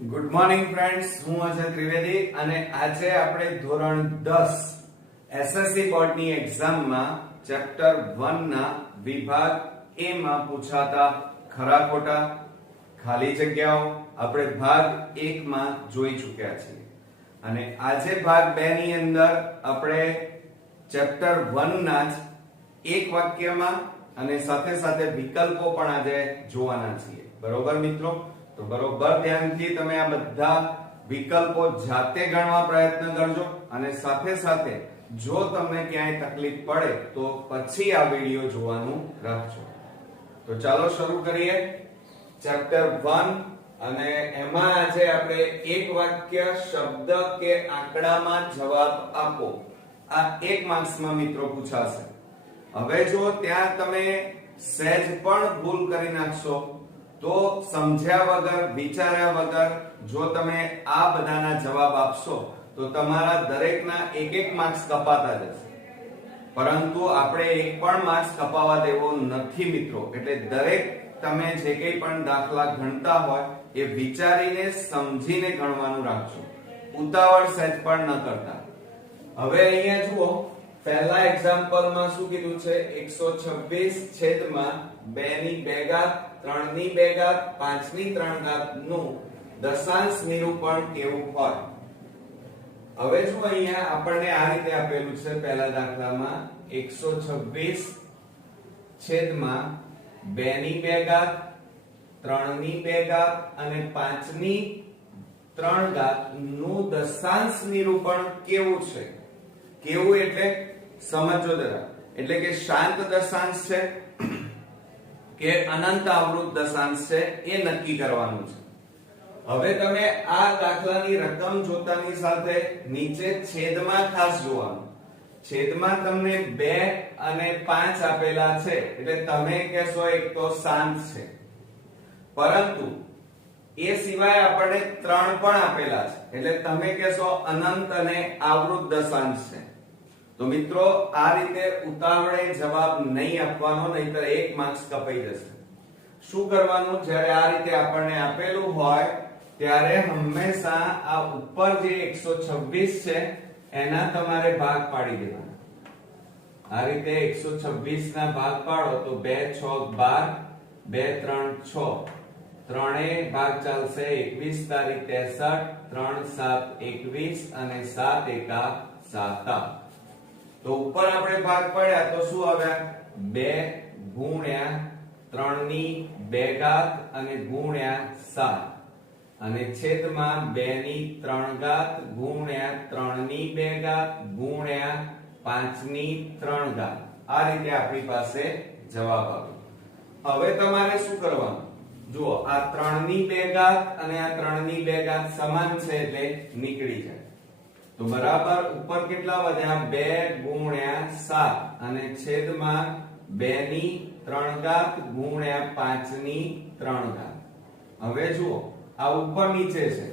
Good morning friends, હું અજય ત્રિવેદી અને આજે આપણે ધોરણ 10 એસએસસી બોર્ડની એક્ઝામમાં ચેપ્ટર 1 ના વિભાગ એ માં પૂછાતા ખરા ખોટા ખાલી જગ્યાઓ આપણે ભાગ 1 માં જોઈ ચૂક્યા છીએ અને આજે ભાગ 2 ની અંદર આપણે ચેપ્ટર 1 ના જ એક વાક્યમાં અને સાથે સાથે વિકલ્પો પણ આજે જોવાના છીએ. બરોબર મિત્રો? તો બરોબર ધ્યાનથી તમે આ બધા વિકલ્પો જાતે ગણવા પ્રયત્ન કરજો અને સાથે સાથે જો તમને ક્યાંય તકલીફ પડે તો પછી આ વિડિયો જોવાનું રાખજો. તો ચાલો શરૂ કરીએ ચેપ્ટર 1 અને એમાં આજે આપણે એક વાક્ય શબ્દ કે આંકડામાં જવાબ આપો. આ 1 માર્ક્સમાં મિત્રો પૂછાશે. હવે જો ત્યાં તમે સહેજ પણ ભૂલ કરી નાખશો તો સમજ્યા વગર વિચાર્યા વગર જો તમે આ બધાના જવાબ આપશો તો તમારા દરેકના એક માર્ક્સ કપાતા જશે. પરંતુ આપણે એક પણ માર્ક્સ કપાવવા દેવો નથી મિત્રો. એટલે દરેક તમે જે કંઈ પણ દાખલા ગણતા હોય એ વિચારીને સમજીને ગણવાનું રાખજો. ઉતાવળ સહેજ પણ ન કરતા. હવે અહીંયા જુઓ, પહેલા એક્ઝામ્પલમાં શું કીધું છે? 126 છેદમાં 2 ની 2 ઘાત 3 ની 2 ઘાત 5 ની 3 ઘાત નું દશાંશ નિરૂપણ કેવું હોય. હવે જો અહીંયા આપણને આ રીતે આપેલું છે પહેલા દાખલામાં 126 છેદમાં 2 ની 2 ઘાત 3 ની 2 ઘાત અને 5 ની 3 ઘાત નું દશાંશ નિરૂપણ કેવું છે. કેવું એટલે સમજો જરા. એટલે કે શાંત દશાંશ છે કે અનંત આવૃત દશાંશ છે એ નક્કી કરવાનું છે. હવે તમે આ દાખલાની રકમ જોતાની સાથે નીચે છેદમાં ખાસ જોવાનું. છેદમાં તમને 2 અને 5 આપેલા છે એટલે તમે કહેશો એક તો શાંત છે, પરંતુ એ સિવાય આપણને 3 પણ આપેલા છે એટલે તમે કહેશો અનંત અને આવૃત દશાંશ છે. તો મિત્રો આ રીતે ઉતાવળે જવાબ નહીં આપવાનો, નહીતર 1 માર્ક્સ કપાઈ જશે. શું કરવાનું? જ્યારે આ રીતે આપણને આપેલું હોય ત્યારે હંમેશા આ ઉપર જે 126 છે એના તમારે ભાગ પાડી દેવાના. આ રીતે 126 ના ભાગ પાડો તો 2 6 12 2 3 6 ત્રણે ભાગ ચાલશે 21 તારીખ 63 3 7 21 અને 7 એકા 7. તો ઉપર આપણે ભાગ પાડ્યા તો શું આવ્યા? 2 ગુણ્યા 3 ની 2 ઘાત અને ગુણ્યા 7 અને છેદમાં 2 ની 3 ઘાત ગુણ્યા 3 ની 2 ઘાત ગુણ્યા 5 ની 3 ઘાત. આ રીતે આપણી પાસે જવાબ આવ્યો. હવે તમારે શું કરવાનું? જુઓ, આ 3 ની 2 ઘાત અને આ 3 ની 2 ઘાત સમાન છે એટલે નીકળી જાય. તો બરાબર ઉપર કેટલા વધ્યા? 2 ગુણ્યા 7 અને છેદમાં 2 ની 3 ઘાત ગુણ્યા 5 ની 3 ઘાત. હવે જુઓ, આ ઉપર નીચે છે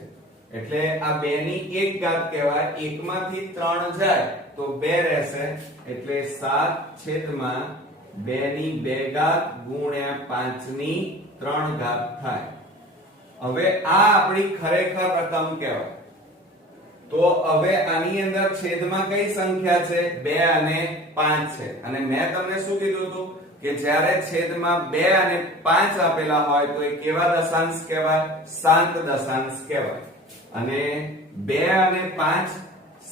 એટલે આ 2 ની 1 ઘાત કહેવાય. 1 માંથી 3 જાય તો 2 રહેશે એટલે 7 છેદમાં 2 ની 2 ઘાત ગુણ્યા 5 ની 3 ઘાત થાય. હવે આ આપણી ખરેખર રકમ કહેવાય. તો હવે આની અંદર છેદમાં કઈ સંખ્યા છે? 2 અને 5 છે. અને મેં તમને શું કીધું હતું કે જ્યારે છેદમાં 2 અને 5 આપેલા હોય તો એ કેવા દશાંશ કહેવાય? શાંત દશાંશ કહેવાય. અને 2 અને 5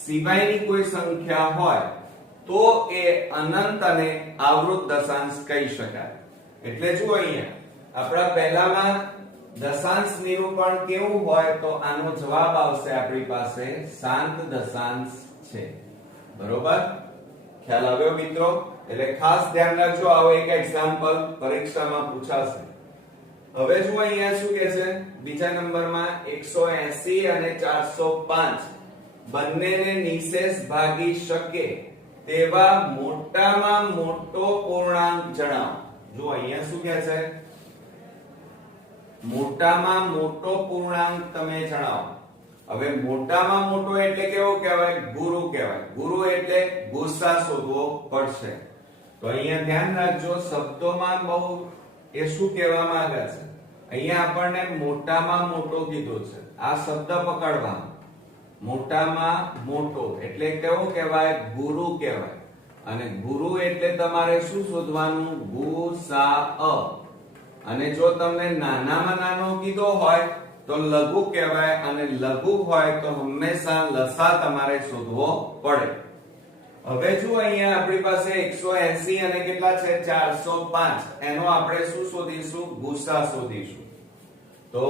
સિવાયની કોઈ સંખ્યા હોય તો એ અનંત અને આવૃત દશાંશ કહી શકાય. એટલે જુઓ અહીંયા આપણા પહેલામાં દશાંશ નિરૂપણ કેવું હોય તો આનો જવાબ આવશે આપણી પાસે શાંત દશાંશ છે. બરોબર? ખ્યાલ આવ્યો મિત્રો? એટલે ખાસ ધ્યાન રાખજો, આવો એક એક્ઝામ્પલ પરીક્ષામાં પૂછાશે. હવે જુઓ અહીંયા શું કહે છે? બીજા નંબરમાં 180 અને 405 બંનેને નિશેષ ભાગી શકે તેવા મોટામાં મોટો પૂર્ણાંક જણાવો. જુઓ અહીંયા શું કહે છે? મોટામાં મોટો પૂર્ણાંક તમે જણાવો. હવે મોટામાં મોટો એટલે કેવો કહેવાય? ગુરુ કહેવાય. ગુરુ એટલે ગુસ્સા શોધવો પડશે. તો અહીંયા ધ્યાન રાખજો, શબ્દોમાં બહુ એ શું કહેવા માંગે છે? અહીંયા આપણને મોટામાં મોટો કીધો છે. આ શબ્દ પકડવાનો. મોટામાં મોટો એટલે કેવો કહેવાય? ગુરુ કહેવાય. અને ગુરુ એટલે તમારે શું શોધવાનું? ગુસાઅ. અને જો તમને નાનામાં નાનો કીધો હોય તો લઘુ કહેવાય, અને લઘુ હોય તો હંમેશા લસા તમારે શોધવો પડે. હવે જો અહીંયા આપણી પાસે 180 અને કેટલા છે? 405. એનો આપણે શું શોધીશું? ગુસા શોધીશું. તો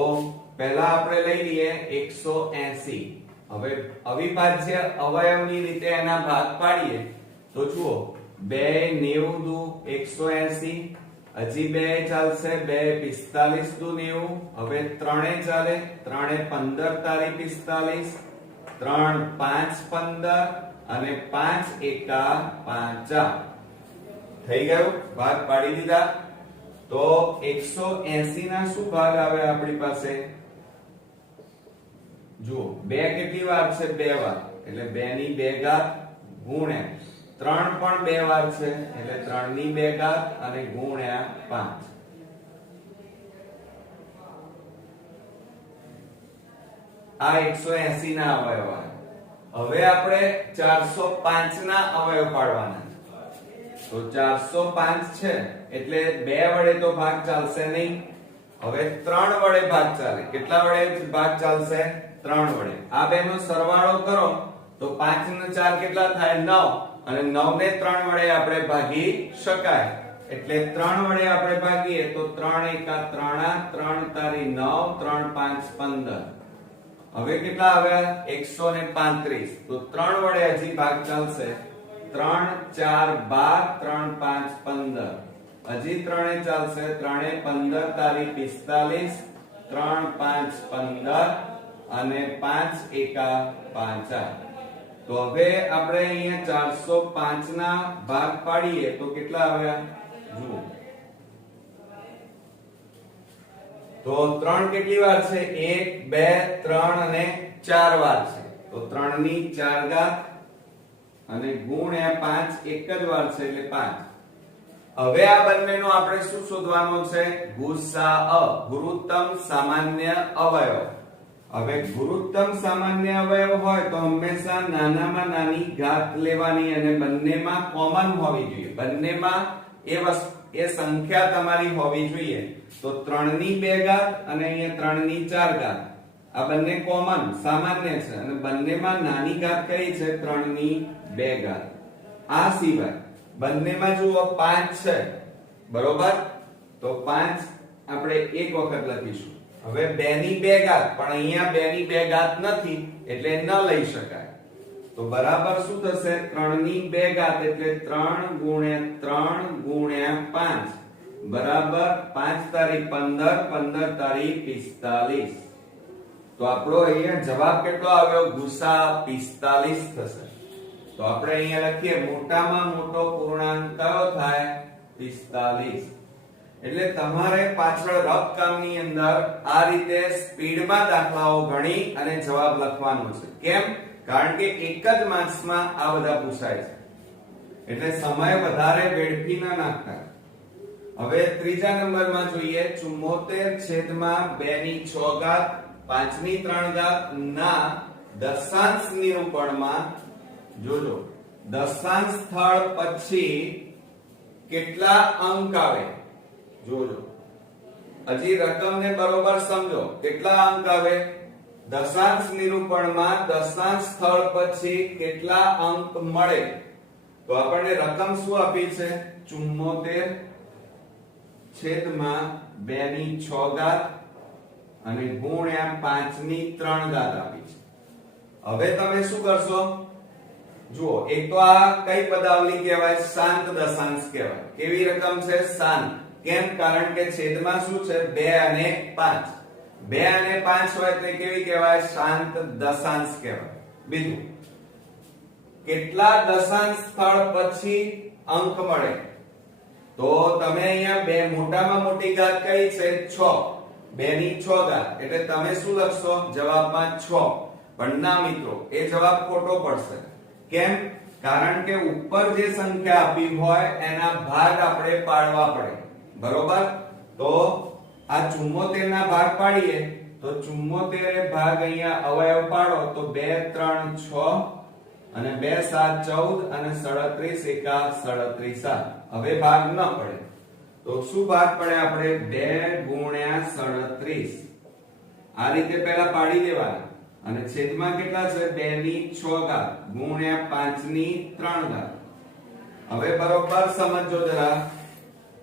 પહેલા આપણે લઈ લઈએ 180. હવે અવિભાજ્ય અવયવની રીતે એના ભાગ પાડીએ તો જુઓ 2 90 દુ 180, હજી 2 ચાલશે, 2 45 દુ 90, હવે 3 ચાલે, 3 15 તારી 45, 3 5 15 અને 5 એકા 5. થઈ ગયું? ભાગ પાડી દીધા. તો 180 ના શું ભાગ આવે આપણી પાસે? જુઓ 2 કેટલી વાર છે? 2 વાર, એટલે 2 ની 2 ઘાત ગુણ્યા 3 પણ 2 વાર છે, એટલે 3 ની 2 ઘાત અને ગુણ્યા 5. આ 180 ના અવયવ આવે. હવે આપણે 405 ના અવયવ પાડવાના. તો 405 છે એટલે 2 વડે તો ભાગ ચાલશે નહીં. હવે 3 વડે ભાગ ચાલે. કેટલા વડે ભાગ ચાલશે? 3 વડે. આ બેનો સરવાળો કરો તો 5 ને 4 કેટલા થાય? 9. અને 9 ને 3 વડે આપણે ભાગી શકાય. એટલે 3 વડે આપણે ભાગીએ તો 3 એકા 3, 3 તારી 9, 3 5 15. હવે કેટલા આવ્યા? 135. તો 3 વડે હજી ભાગ ચાલશે. 3 4 12, 3 5 15. હજી 3 ચાલશે. 3 15 તારી 45, 3 5 15 અને 5 એકા 5. તો હવે આપણે અહીંયા 405 ના ભાગ પાડીએ તો કેટલા આવ્યા? જુઓ તો 3 કેટલી વાર છે? 1 2 3 અને 4 વાર છે. તો 3 ની 4 ઘાત અને ગુણ્યા 5 એક જ વાર છે એટલે 5. હવે આ બંનેનો આપણે શું શોધવાનો છે? ગુસાઅ, ગુરુત્તમ સામાન્ય અવયવ. હવે ગુરુત્તમ સામાન્ય અવયવ હોય તો હંમેશા નાનામાં નાની ઘાત લેવાની અને બંનેમાં કોમન હોવી જોઈએ. બંનેમાં એ સંખ્યા તમારી હોવી જોઈએ. તો 3 ની 2 ઘાત અને અહીંયા 3 ની 4 ઘાત. આ બંને કોમન સામાન્ય છે અને બંનેમાં નાની ઘાત કઈ છે? 3 ની 2 ઘાત. આ સિવાય બંનેમાં જુઓ 5 છે, બરોબર? તો 5 આપણે એક વખત લખીશું. હવે 2 ની 2 ઘાત, પણ અહીંયા 2 ની 2 ઘાત નથી એટલે ન લઈ શકાય. તો બરાબર શું થશે? 3 ની 2 ઘાત એટલે 3 ગુણ્યા 3 ગુણ્યા 5 બરાબર 5 તારી 15, 15 તારી 45. તો આપણો અહીંયા જવાબ કેટલો આવ્યો? ગુસા 45 થશે. તો આપણે અહીંયા લખીએ મોટામાં મોટો પૂર્ણાંક કયો થાય? 45. એટલે તમારે પાછળ રફ કામની અંદર આ રીતે સ્પીડમાં દાખલાઓ ગણી અને જવાબ લખવાનો છે. કેમ? કારણ કે એક જ માર્ક્સમાં આ બધા પૂછાય છે. એટલે સમય વધારે વેડફી ન નાખતા. હવે ત્રીજા નંબરમાં જોઈએ 74/2 ની 6 ઘાત 5 ની 3 ઘાત ના દશાંશ નિરૂપણમાં જોજો દશાંશ સ્થળ પછી કેટલા અંક આવે? જોજો હજી રકમને બરોબર સમજો. કેટલા અંક આવે? દશાંશ નિરૂપણમાં દશાંશ સ્થળ પછી કેટલા અંક મળે? તો આપણને રકમ શું આપી છે? 74/2 ની 6 ઘાત અને ગુણ્યા 5 ની 3 ઘાત આપી છે. હવે તમે શું કરશો? જુઓ એક તો આ કઈ પદાવલી કહેવાય? શાંત દશાંશ કહેવાય. કેવી રકમ છે? શાંત. કેમ? કારણ કે છેદમાં શું છે? 2 અને 5. 2 અને 5 હોય તો કેવી કહેવાય? શાંત દશાંશ કહેવાય. બીજું, કેટલા દશાંશ સ્થળ પછી અંક મળે? તો તમે અહીંયા બે મોટામાં મોટી ઘાત કઈ છે? 6. 2 ની 6 ઘાત એટલે તમે શું લખશો જવાબમાં? 6. પણ ના મિત્રો, એ જવાબ ખોટો પડશે. કેમ? કારણ કે ઉપર જે સંખ્યા આપી હોય એના ભાગ આપણે પાડવા પડે, બરોબર? તો આ 74 ના ભાગ પાડીએ તો 74 ભાગ અહીંયા અવયવ પાડો તો 2 3 6 અને 2 7 14 અને 37 એકા 37 હવે ભાગ ન પડે તો શું ભાગ પડે આપણે 2 ગુણ્યા 37 આ રીતે પહેલા પાડી દેવાના અને છેદમાં કેટલા છે 2 ની 6 ઘાત ગુણ્યા 5 ની 3 ઘાત હવે બરોબર સમજો જરા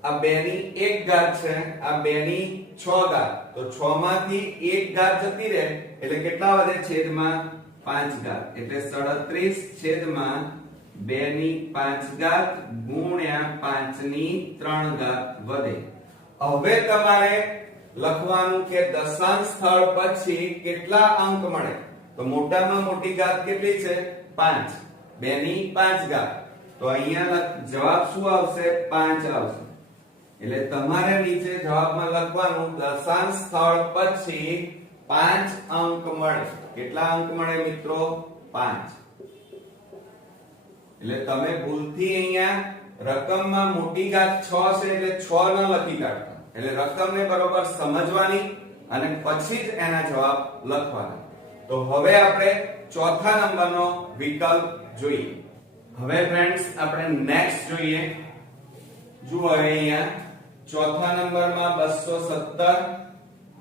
આ 2 ની 1 ઘાત છે આ 2 ની 6 ઘાત તો 6 માંથી 1 ઘાત જતી રહે એટલે કેટલા વધે છેદમાં 5 ઘાત એટલે 37 છેદમાં 2 ની 5 ઘાત ગુણ્યા 5 ની 3 ઘાત વધે હવે તમારે લખવાનું કે દશાંશ સ્થળ પછી કેટલા અંક મળે તો મોટામાં મોટી ઘાત કેટલી છે 5 2 ની 5 ઘાત તો અહીંયા જવાબ શું આવશે 5 આવશે એટલે તમારે નીચે જવાબમાં લખવાનું દશાંશ સ્થળ પછી 5 અંક મળે કેટલા અંક મળે મિત્રો 5 એટલે તમે ભૂલથી અહીંયા રકમમાં મોટી ઘાત 6 છે એટલે 6 ન લખી કાઢતા એટલે રકમને બરોબર સમજવાની અને પછી જ એના જવાબ લખવાના તો હવે આપણે ચોથા નંબરનો વિકલ્પ જોઈએ હવે ફ્રેન્ડ્સ આપણે નેક્સ્ટ જોઈએ જુઓ અહીંયા ચોથા નંબરમાં 270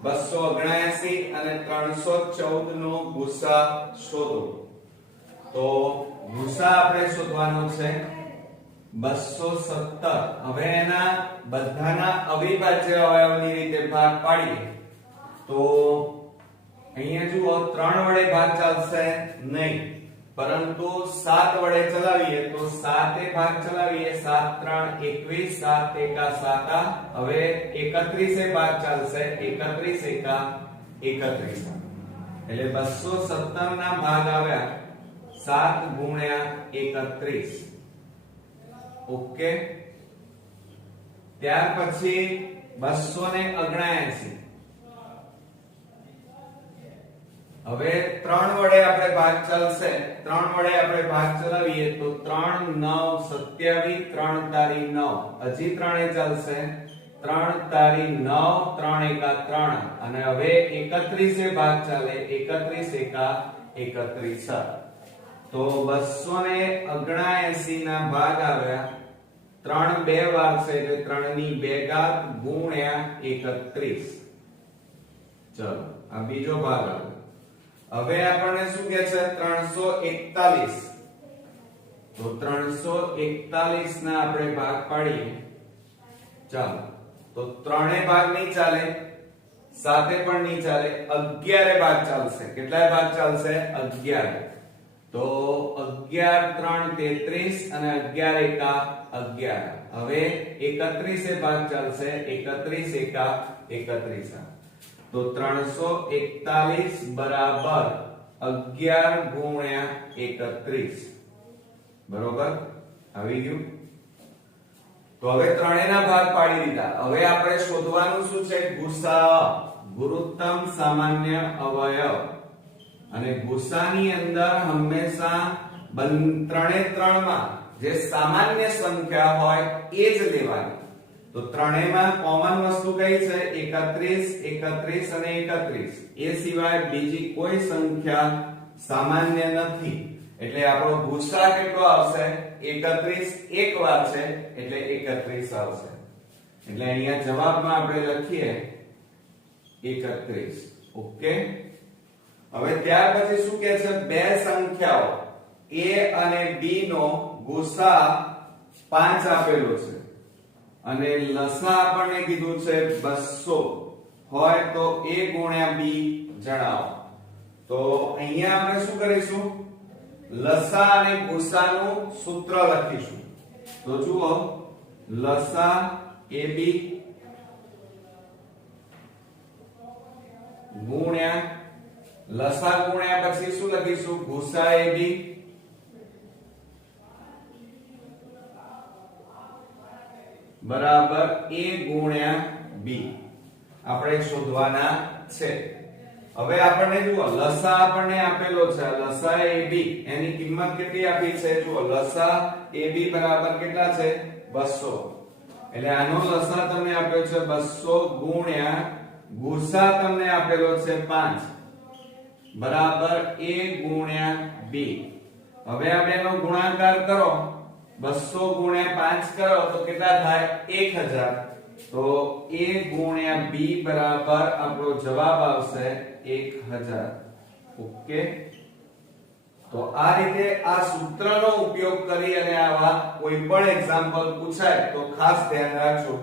279 અને 314 નો ગુસા શોધો તો ગુસા આપણે શોધવાનો છે 270 હવે એના બધાના અવિભાજ્ય અવયવની રીતે ભાગ પાડીએ તો અહીંયા જુઓ 3 વડે ભાગ ચાલશે નહીં પરંતુ 7 વડે ચલાવીએ તો 7 એ ભાગ ચલાવીએ 7 3 21 7 એકા 7 હવે 31 એ ભાગ ચાલશે 31 એકા 31 એટલે 270 ના ભાગ આવ્યા 7 ગુણ્યા 31 ઓકે ત્યાર પછી 279 હવે 3 વડે આપણે ભાગ ચાલશે 3 વડે આપણે ભાગ ચલાવીએ તો 3 9 27 3 તારી 9 હજી 3 એ ચાલશે 3 તારી 9 3 એકા 3 અને હવે 31 એ ભાગ ચાલે 31 એકા 31 તો 279 ના ભાગ આવ્યા 3 બે વાર છે એટલે 3 ની 2 ઘાત ગુણ્યા 31 ચલો આ બીજો ભાગ આવ્યો હવે આપણને શું કહે છે 341 તો 341 ના આપણે ભાગ પાડીએ ચાલો તો 3 એ ભાગ નહીં ચાલે 7 એ પણ નહીં ચાલે 11 એ ભાગ ચાલશે કેટલા ભાગ ચાલશે 11 તો 11 3 33 અને 11 એકા 11 હવે 31 એ ભાગ ચાલશે 31 એકા 31 તો 341 બરાબર 11 ગુણ્યા 31 બરોબર આવી ગયું તો હવે ત્રણેયના ભાગ પાડી દીધા હવે આપણે શોધવાનું શું છે ગુસા ગુરુત્તમ સામાન્ય અવયવ અને ગુસાની અંદર હંમેશા ત્રણે ત્રણમાં જે સામાન્ય સંખ્યા હોય એ જ લેવાની તો ત્રણેયમાં કોમન વસ્તુ કઈ છે 31 31 અને 31 એ સિવાય બીજી કોઈ સંખ્યા સામાન્ય નથી એટલે આપણો ગુસા કેટલો આવશે 31 એક વાર છે એટલે 31 આવશે એટલે અહીંયા જવાબમાં આપણે લખીએ 31 ઓકે હવે ત્યાર પછી શું કહે છે બે સંખ્યાઓ a અને b નો ગુસા 5 આપેલો છે અને લસા આપણને કીધું છે 200 હોય તો a ગુણ્યા b જણાવો તો અહીંયા આપણે શું કરીશું લસા અને ગુસાનું સૂત્ર લખીશું તો જુઓ લસા ab ગુણ્યા લસા ગુણ્યા પછી શું લખીશું ગુસા ab બરાબર a ગુણ્યા b આપણે શોધવાના છે હવે આપણને જુઓ લસા આપણને આપેલો છે લસા ab એની કિંમત કેટલી આપી છે જુઓ લસા ab બરાબર કેટલા છે 200 એટલે આનો લસા તમને આપ્યો છે 200 ગુણ્યા ગુસા તમને આપેલો છે 5 બરાબર a ગુણ્યા b. હવે આ બેનો ગુણાકાર કરો 200 ગુણ્યા 5 કરો તો કેટલા થાય 1000. તો a ગુણ્યા b બરાબર આપણો જવાબ આવશે 1000. ઓકે. તો આ રીતે આ સૂત્રનો ઉપયોગ કરી અને આવા કોઈ પણ એક્ઝામ્પલ પૂછાય તો ખાસ ધ્યાન રાખજો.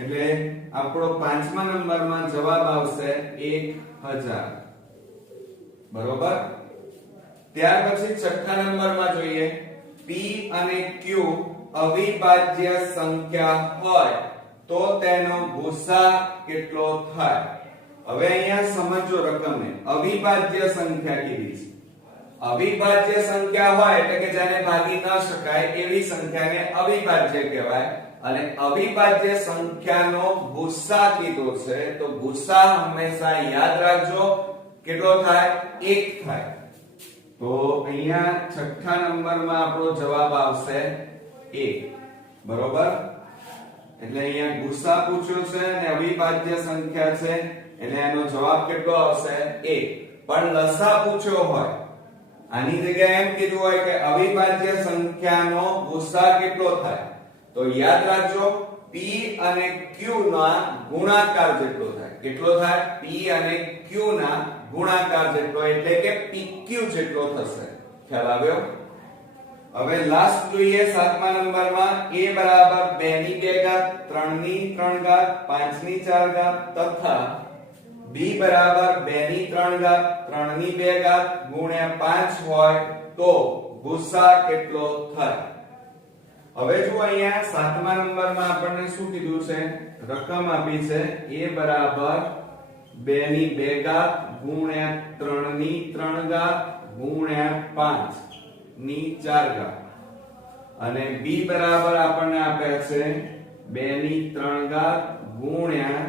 એટલે આપણો 5મા નંબરમાં જવાબ આવશે 1000. બરોબર. ત્યાર પછી 6થા નંબરમાં જોઈએ p અને q અવિભાજ્ય સંખ્યા હોય તો તેનો ગુસા કેટલો થાય. હવે અહીંયા સમજો રકમને. અવિભાજ્ય સંખ્યા કીધી છે. અવિભાજ્ય સંખ્યા હોય એટલે કે જેને ભાગી ન શકાય એવી સંખ્યાને અવિભાજ્ય કહેવાય. અને અવિભાજ્ય સંખ્યાનો ગુસા કીધો છે તો ગુસા હંમેશા યાદ રાખજો કેટલો થાય 1 થાય. તો અહીંયા 6થા નંબરમાં આપણો જવાબ આવશે 1. બરોબર. એટલે અહીંયા ગુસા પૂછ્યો છે અને અવિભાજ્ય સંખ્યા છે એટલે એનો જવાબ કેટલો આવશે 1. પણ લસા પૂછ્યો હોય આની જગ્યાએ એમ કીધું હોય કે અવિભાજ્ય સંખ્યાનો ગુસા કેટલો થાય તો યાદ રાખજો p અને q ના ગુણાકાર જેટલો થાય. કેટલો થાય p અને q ના ગુણાકાર જેટલો એટલે કે pq જેટલો થશે. ખ્યાલ આવ્યો. હવે લાસ્ટ જોઈએ 7મા નંબરમાં a બરાબર 2 ની 2 ઘાત 3 ની 3 ઘાત 5 ની 4 ઘાત તથા b બરાબર 2 ની 3 ઘાત 3 ની 2 ઘાત ગુણ્યા 5 હોય તો ગુસા કેટલો થાય. હવે જો અહીંયા 7મા નંબરમાં આપણને શું કીધું છે રકમ આપી છે a બરાબર 2 ની 2 ઘાત ગુણ્યા 3 ની 3 ઘાત ગુણ્યા 5 ની 4 ઘાત અને b બરાબર આપણને આપ્યા છે 2 ની 3 ઘાત ગુણ્યા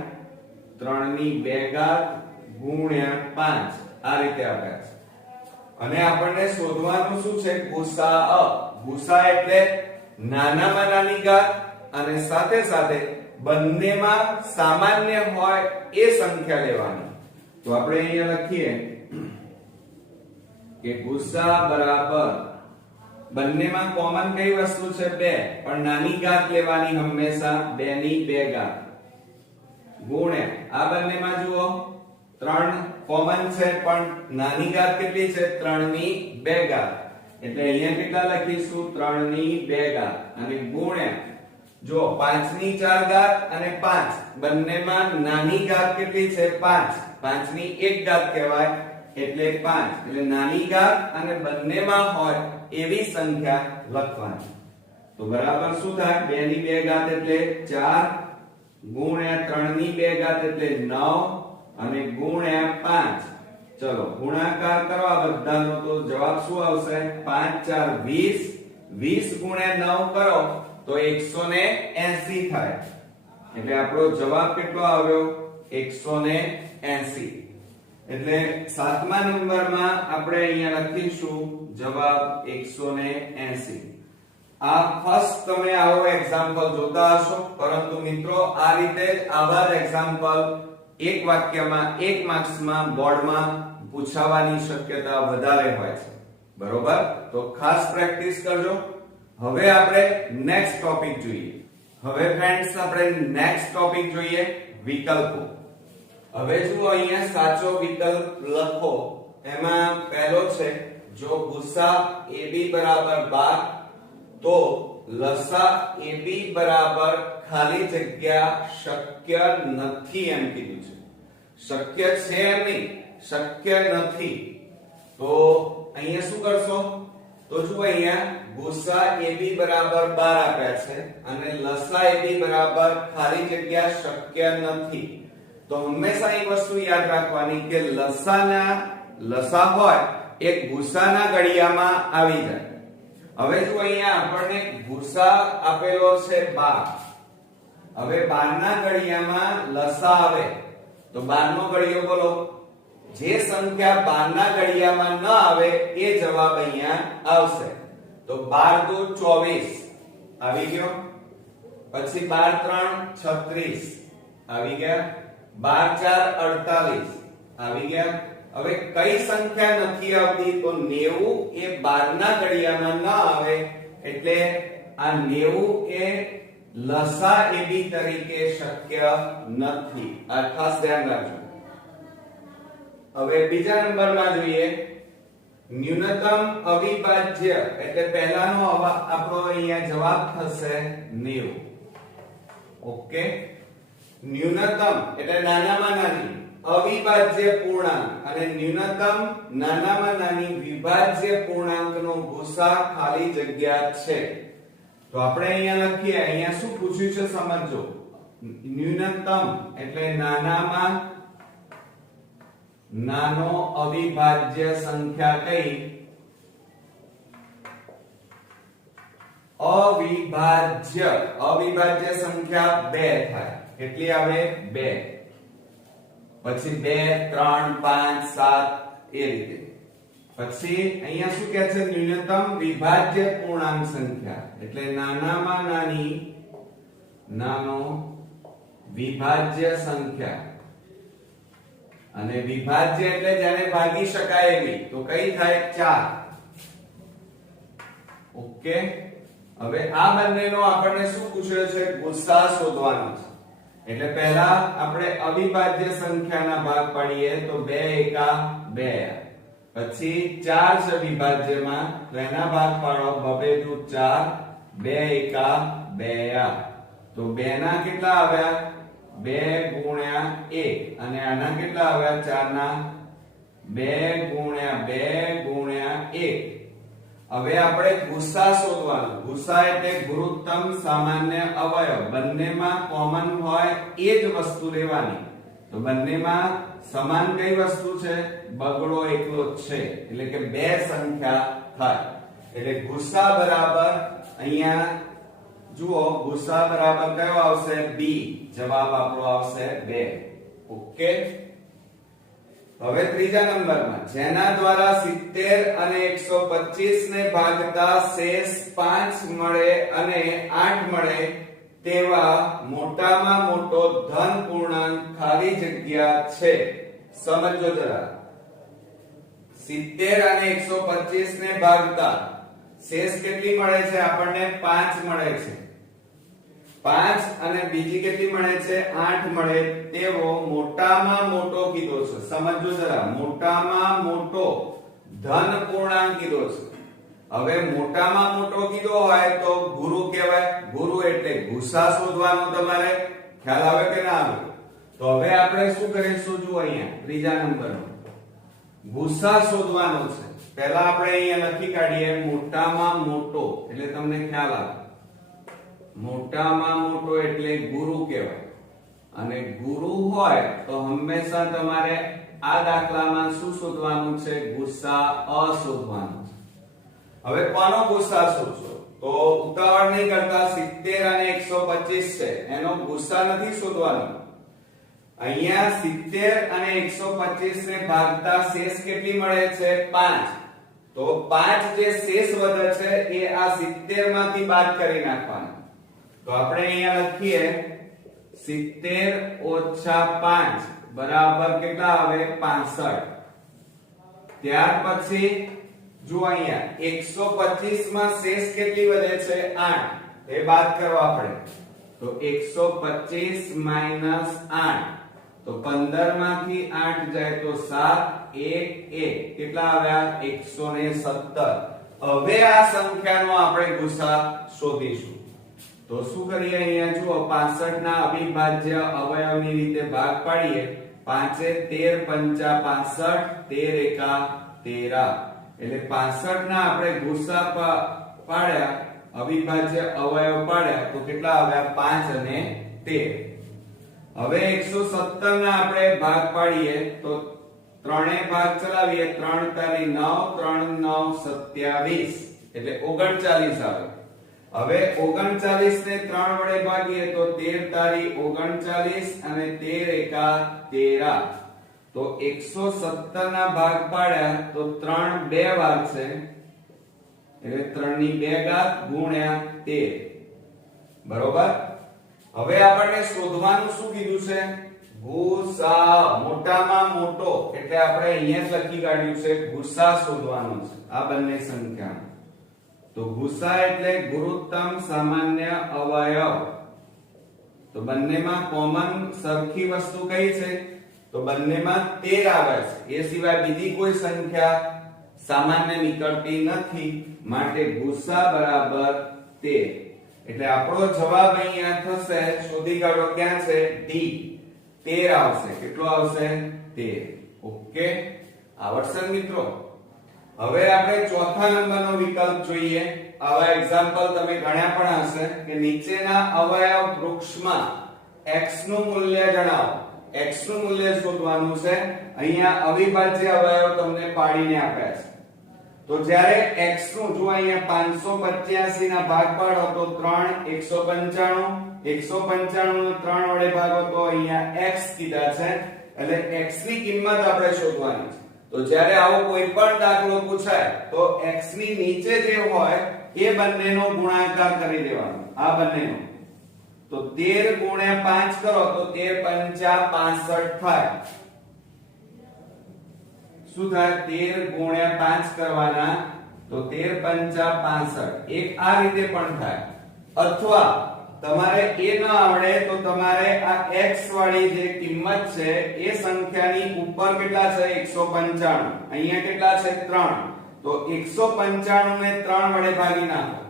3 ની 2 ઘાત ગુણ્યા 5 આ રીતે આપ્યા છે. અને આપણને શોધવાનું શું છે ગુસા. ગુસા એટલે નાનામાં નાની ઘાત અને સાથે સાથે બંનેમાં સામાન્ય હોય એ સંખ્યા લેવાની. તો આપણે અહીંયા લખીએ કે ગુસા બરાબર બંનેમાં કોમન કઈ વસ્તુ છે 2 પણ નાની ઘાત લેવાની હંમેશા 2 ની 2 ઘાત ગુણ્યા આ બંનેમાં જુઓ 3 કોમન છે પણ નાની ઘાત કેટલી છે 3 ની 2 ઘાત એટલે અહીંયા કેટલા લખીશું 3 ની 2 ઘાત અને ગુણ્યા જો 5 ની 4 ઘાત અને 5 બંનેમાં નાની ઘાત કેટલી છે 5 5 ની 1 ઘાત કહેવાય એટલે 5 એટલે નાની ઘાત અને બંનેમાં હોય એવી સંખ્યા લખવાની. તો બરાબર શું થાય 2 ની 2 ઘાત એટલે 4 ગુણ્યા 3 ની 2 ઘાત એટલે 9 અને ગુણ્યા 5. ચલો ગુણાકાર કરો આ બધાનો તો જવાબ શું આવશે 5 4 20 20 ગુણ્યા 9 કરો તો 180 થાય. એટલે આપણો જવાબ કેટલો આવ્યો 180. એટલે 7મા નંબરમાં આપણે અહીંયા લખીશું જવાબ 180. આ ફર્સ્ટ તમે આવો એક્ઝામ્પલ જોતા હશો પરંતુ મિત્રો આ રીતે આવા જ એક્ઝામ્પલ એક વાક્યમાં એક માર્ક્સમાં બોર્ડમાં પૂછાવાની શક્યતા વધારે હોય છે. બરોબર. તો ખાસ પ્રેક્ટિસ કરજો. હવે આપણે નેક્સ્ટ ટોપિક જોઈએ. હવે ફ્રેન્ડ્સ આપણે નેક્સ્ટ ટોપિક જોઈએ વિકલ્પો. હવે જો અહીંયા સાચો વિકલ્પ લખો એમાં પહેલો છે જો ગુસા ab બરાબર 12 તો લસા ab બરાબર ખાલી જગ્યા શક્ય નથી એમ કીધું છે. શક્ય છે એમ નહીં શક્ય નથી. તો અહીંયા શું કરશો તો જો અહીંયા ગુસા ab બરાબર 12 આપ્યા છે અને લસા ab બરાબર ખાલી જગ્યા શક્ય નથી. તો હંમેશા એક વસ્તુ યાદ રાખવાની કે લસા હોય એ ગુસાના ઘડિયામાં આવી જાય. હવે જો અહીંયા આપણને ગુસા આપેલો છે 12. હવે 12 ના ઘડિયામાં લસા આવે તો 12 નો ઘડિયો બોલો. જે સંખ્યા 12 ના ઘડિયામાં ન આવે એ જવાબ અહીંયા આવશે. તો 12 દુ 24 આવી ગયો. પછી 12 3 36 આવી ગયા, 12 4 48 આવી ગયા. હવે કઈ સંખ્યા નથી આવતી? તો 90 એ 12 ના ઘડિયામાં ન આવે, એટલે આ 90 એ લસા એબી તરીકે શક્ય નથી. આ ખાસ ધ્યાન રાખજો. હવે બીજા નંબરમાં જોઈએ, ન્યૂનતમ અવિભાજ્ય એટલે પહેલાનો આપણો અહીંયા જવાબ થશે 90. ઓકે, ન્યૂનતમ એટલે નાનામાં નાની અવિભાજ્ય પૂર્ણાંક અને ન્યૂનતમ નાનામાં નાની વિભાજ્ય પૂર્ણાંકનો ગુસા ખાલી જગ્યા છે. તો આપણે અહીંયા લખીએ, અહીંયા શું પૂછ્યું છે સમજો. ન્યૂનતમ એટલે નાનામાં નાનો અવિભાજ્ય સંખ્યા કઈ? અવિભાજ્ય સંખ્યા 2 થાય. કેટલી આવે? 2. પછી 2 3 5 7 એ રીતે. પછી અહીંયા શું કહે છે? ન્યૂનતમ વિભાજ્ય પૂર્ણાંક સંખ્યા એટલે નાનામાં નાની નાનો વિભાજ્ય સંખ્યા. અને વિભાજ્ય એટલે જેને ભાગી શકાય એવી, તો કઈ થાય? 4. ઓકે, હવે આ બંનેનો આપણને શું પૂછ્યો છે? ગુસા શોધવાનો છે. એટલે પહેલા આપણે અવિભાજ્ય સંખ્યાના ભાગ પાડીએ, તો 2 એકા 2. પછી 4 છે વિભાજ્યમાં, તો એના ભાગ પાડો, 2 દુ 4, 2 એકા 2. તો 2 ના કેટલા આવ્યા? 2 ગુણ્યા 1. અને આના કેટલા આવ્યા? 4 ના 2 ગુણ્યા 2 ગુણ્યા 1. હવે આપણે ગુસા શોધવાનો. ગુસા એટલે ગુરુત્તમ સામાન્ય અવયવ. બંનેમાં કોમન હોય એ જ વસ્તુ લેવાની. તો બંનેમાં સમાન કઈ વસ્તુ છે? બગડો એકલો જ છે, એટલે કે 2 સંખ્યા થાય. એટલે ગુસા બરાબર અહીંયા જુઓ, ગુસા બરાબર કયો આવશે? B. જવાબ આપણો આવશે 2. ઓકે, હવે ત્રીજા નંબરમાં, જેના દ્વારા 70 અને 125 ને ભાગતા શેષ 5 મળે અને 8 મળે તેવા મોટામાં મોટો ધન પૂર્ણાંક ખાલી જગ્યા છે. સમજો જરા. 70 અને 125 ને ભાગતા શેષ કેટલી મળે છે? આપણને 5 મળે છે. 5 અને બીજી કેટલી મળે છે? 8 મળે તેવો મોટામાં મોટો કીધો છે. સમજો જરા, મોટામાં મોટો ધન પૂર્ણાંક કીધો છે. હવે મોટામાં મોટો કીધો હોય તો ગુરુ કહેવાય. ગુરુ એટલે ગુસા શોધવાનો. તમારે ખ્યાલ આવે કે ના આવે? તો હવે આપણે શું કરીશું? જુઓ અહીંયા ત્રીજા નંબરનો ગુસા શોધવાનો છે. પહેલા આપણે અહીંયા લખી કાઢીએ મોટામાં મોટો, એટલે તમને ખ્યાલ આવે. મોટામાં મોટો એટલે ગુરુ કહેવાય. અને ગુરુ હોય તો હંમેશા તમારે આ દાખલામાં શું શોધવાનું છે? ગુસા અ શોધવાનું છે. હવે કોનો ગુસા શોધશો? તો ઉતાવળ નહીં કરતા, 70 અને 125 છે, એનો ગુસા નથી શોધવાનો. અહીંયા 70 અને 125 ને ભાગતા શેષ કેટલી મળે છે? 5. તો 5 જે શેષ વધે છે એ આ 70 માંથી બાદ કરી નાખવાના. તો આપણે અહીંયા લખીએ 70 - 5 બરાબર કેટલા આવે? 65. ત્યાર પછી જો અહીંયા 125 માં શેષ કેટલી વધે છે? 8. એ બાદ કરવા આપણે. તો 125 - 8, તો 15 માંથી 8 જાય તો 7, 1 1 કેટલા આવ્યા? 117. હવે આ સંખ્યાનો આપણે ગુસા શોધીશું. તો શું કરીએ? અહીંયા જુઓ, 65 ના અવિભાજ્ય અવયવની રીતે ભાગ પાડીએ. 5 13 × 5 = 13 * 13. એટલે 65 ના આપણે ગુસા પાડ્યા, અવિભાજ્ય અવયવ પાડ્યા, તો કેટલા આવ્યા? 5 અને 13. હવે 117 ના આપણે ભાગ પાડીએ તો ત્રણેય ભાગ ચલાવીએ. 3 તારી 9, 3 9 27, એટલે 39 આવે. હવે 39 ને 3 વડે ભાગીએ તો 13 તારી 39 અને 13 એકા 13. તો 117 ના ભાગ પાડ્યા તો 3 બે વાર છે, એટલે 3 ની 2 ઘાત ગુણ્યા 13. બરોબર. હવે આપણને શોધવાનું શું કીધું છે? ગુસા, મોટામાં મોટો, એટલે આપણે અહીંયા જ લખી કાઢ્યું છે ગુસા શોધવાનો છે આ બંને સંખ્યાનો. તો ગુસા એટલે ગુરુત્તમ સામાન્ય અવયવ. તો બંનેમાં કોમન સરખી વસ્તુ કઈ છે? તો બંનેમાં 13 આવે છે. એ સિવાય બીજી કોઈ સંખ્યા સામાન્ય નીકળતી નથી, માટે ગુસા બરાબર 13. એટલે આપણો જવાબ અહીંયા થશે, શોધી કાઢો ક્યાં છે? ડી, 13 આવશે. કેટલો આવશે? 13. ઓકે, આવડશે મિત્રો? હવે આપણે ચોથા નંબરનો વિકલ્પ જોઈએ. આવા એક્ઝામ્પલ તમે ગણ્યા પણ હશે કે નીચેના અવયવ વૃક્ષમાં x નું મૂલ્ય જણાવો. x નું મૂલ્ય શોધવાનું છે. અહીંયા અવિભાજ્ય અવયવ તમને પાડીને આપ્યા છે. તો જ્યારે x નું જો અહીંયા 585 ના ભાગ પાડો તો 3 195 195 ને 3 વડે ભાગો તો અહીંયા x કીધા છે. એટલે x ની કિંમત આપણે શોધવાની છે. તો જ્યારે આવો કોઈ પણ દાખલો પૂછાય તો x ની નીચે જે હોય એ બંનેનો ગુણાકાર કરી દેવાનો. આ બંનેનો તો 13 ગુણ્યા 5 કરો તો 13 પંચા 65 થાય. શું થાય? 13 ગુણ્યા 5 કરવાના તો 13 પંચા 65. એક આ રીતે પણ થાય. અથવા તમારે એ ન આવડે તો તમારે આ x વાળી જે કિંમત છે એ સંખ્યાની ઉપર કેટલા છે? 195. અહીંયા કેટલા છે? 3. તો 195 ને 3 વડે ભાગી નાખો.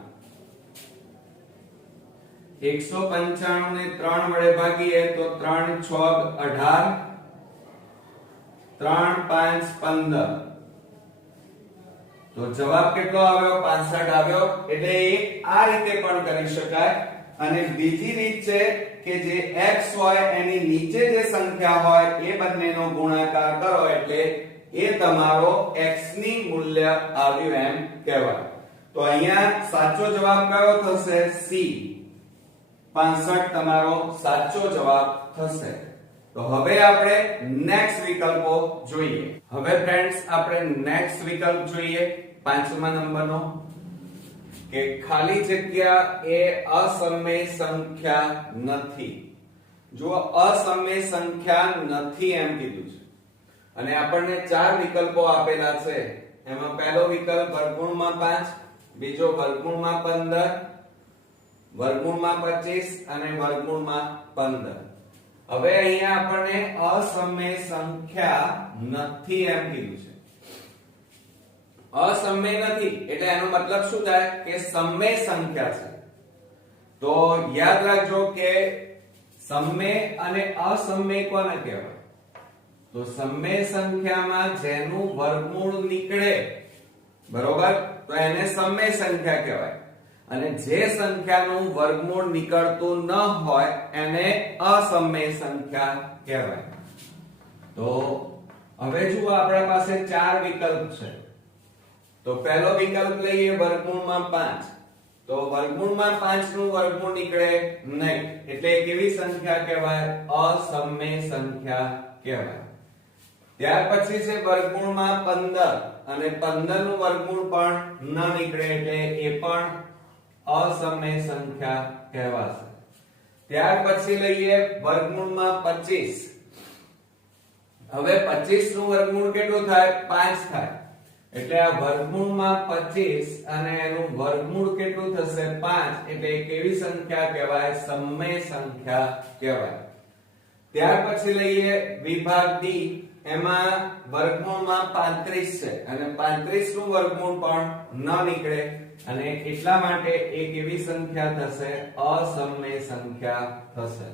195 ને 3 વડે ભાગીએ તો 3 6 18, 3 5 15. તો જવાબ કેટલો આવ્યો? 65 આવ્યો. એટલે આ રીતે પણ કરી શકાય. અને બીજી રીત છે કે જે x હોય એની નીચે જે સંખ્યા હોય એ બંનેનો ગુણાકાર કરો એટલે એ તમારો x ની મૂલ્ય આવ્યું એમ કહેવાય. તો અહીંયા સાચો જવાબ કયો થશે? C, 65 તમારો સાચો જવાબ થશે. તો હવે આપણે નેક્સ્ટ વિકલ્પો જોઈએ. હવે ફ્રેન્ડ્સ આપણે નેક્સ્ટ વિકલ્પ જોઈએ 5મા નંબરનો કે ખાલી જગ્યા એ અસમય સંખ્યા નથી. જો અસમય સંખ્યા નથી એમ કીધું છે અને આપણને 4 વિકલ્પો આપેલા છે. એમાં પહેલો વિકલ્પ વર્ગમૂળમાં 5, બીજો વર્ગમૂળમાં 15, વર્ગમૂળમાં 25 અને વર્ગમૂળમાં 15. હવે અહીંયા આપણને અસમય સંખ્યા નથી એમ કીધું છે. અસમય નથી એટલે એનો મતલબ શું થાય કે સમય સંખ્યા છે. તો યાદ રાખજો કે સમય અને અસમય કોને કહેવાય? તો સમય સંખ્યામાં જેનું વર્ગમૂળ નીકળે, બરોબર, તો એને સમય સંખ્યા કહેવાય. અને જે સંખ્યાનું વર્ગમૂળ નીકળતું ન હોય એને અસમય સંખ્યા કહેવાય. તો હવે જુઓ આપણા પાસે 4 વિકલ્પ છે. તો પહેલો વિકલ્પ લઈએ વર્ગમૂળમાં 5. તો વર્ગમૂળમાં 5 નું વર્ગમૂળ નીકળે નહીં એટલે કેવી સંખ્યા કહેવાય? અસમય સંખ્યા કહેવાય. ત્યાર પછી છે વર્ગમૂળમાં 15 અને 15 નું વર્ગમૂળ પણ ન નીકળે એટલે એ પણ અસમય સંખ્યા કહેવાશે. ત્યાર પછી લઈએ વર્ગમૂળમાં 25. હવે 25 નું વર્ગમૂળ કેટલું થાય? 5 થાય. એટલે આ વર્ગમૂળમાં 25 અને એનું વર્ગમૂળ કેટલું થશે? 5. એટલે કેવી સંખ્યા કહેવાય? સમય સંખ્યા કહેવાય. ત્યાર પછી લઈએ વિભાગ ડી. એમાં વર્ગમૂળમાં 35 છે અને 35 નું વર્ગમૂળ પણ ન નીકળે અને એટલા માટે એ કેવી સંખ્યા થશે? અસમય સંખ્યા થશે.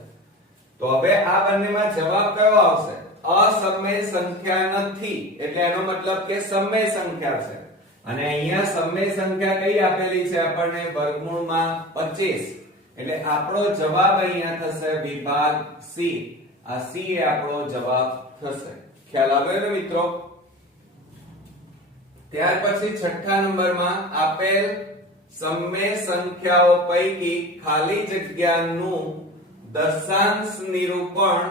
તો હવે આ બંનેમાં જવાબ કયો આવશે? અસમય સંખ્યા નથી એટલે એનો મતલબ કે સમય સંખ્યા છે. અને અહીંયા સમય સંખ્યા કઈ આપેલી છે આપણને? વર્ગમૂળમાં 25. એટલે આપણો જવાબ અહીંયા થશે વિભાગ સી. આ સી એ આપણો જવાબ થશે. ખ્યાલ આવ્યો ને મિત્રો? ત્યાર પછી છઠ્ઠા નંબરમાં આપેલ સમય સંખ્યાઓ પૈકી ખાલી જગ્યાનું દશાંશ નિરૂપણ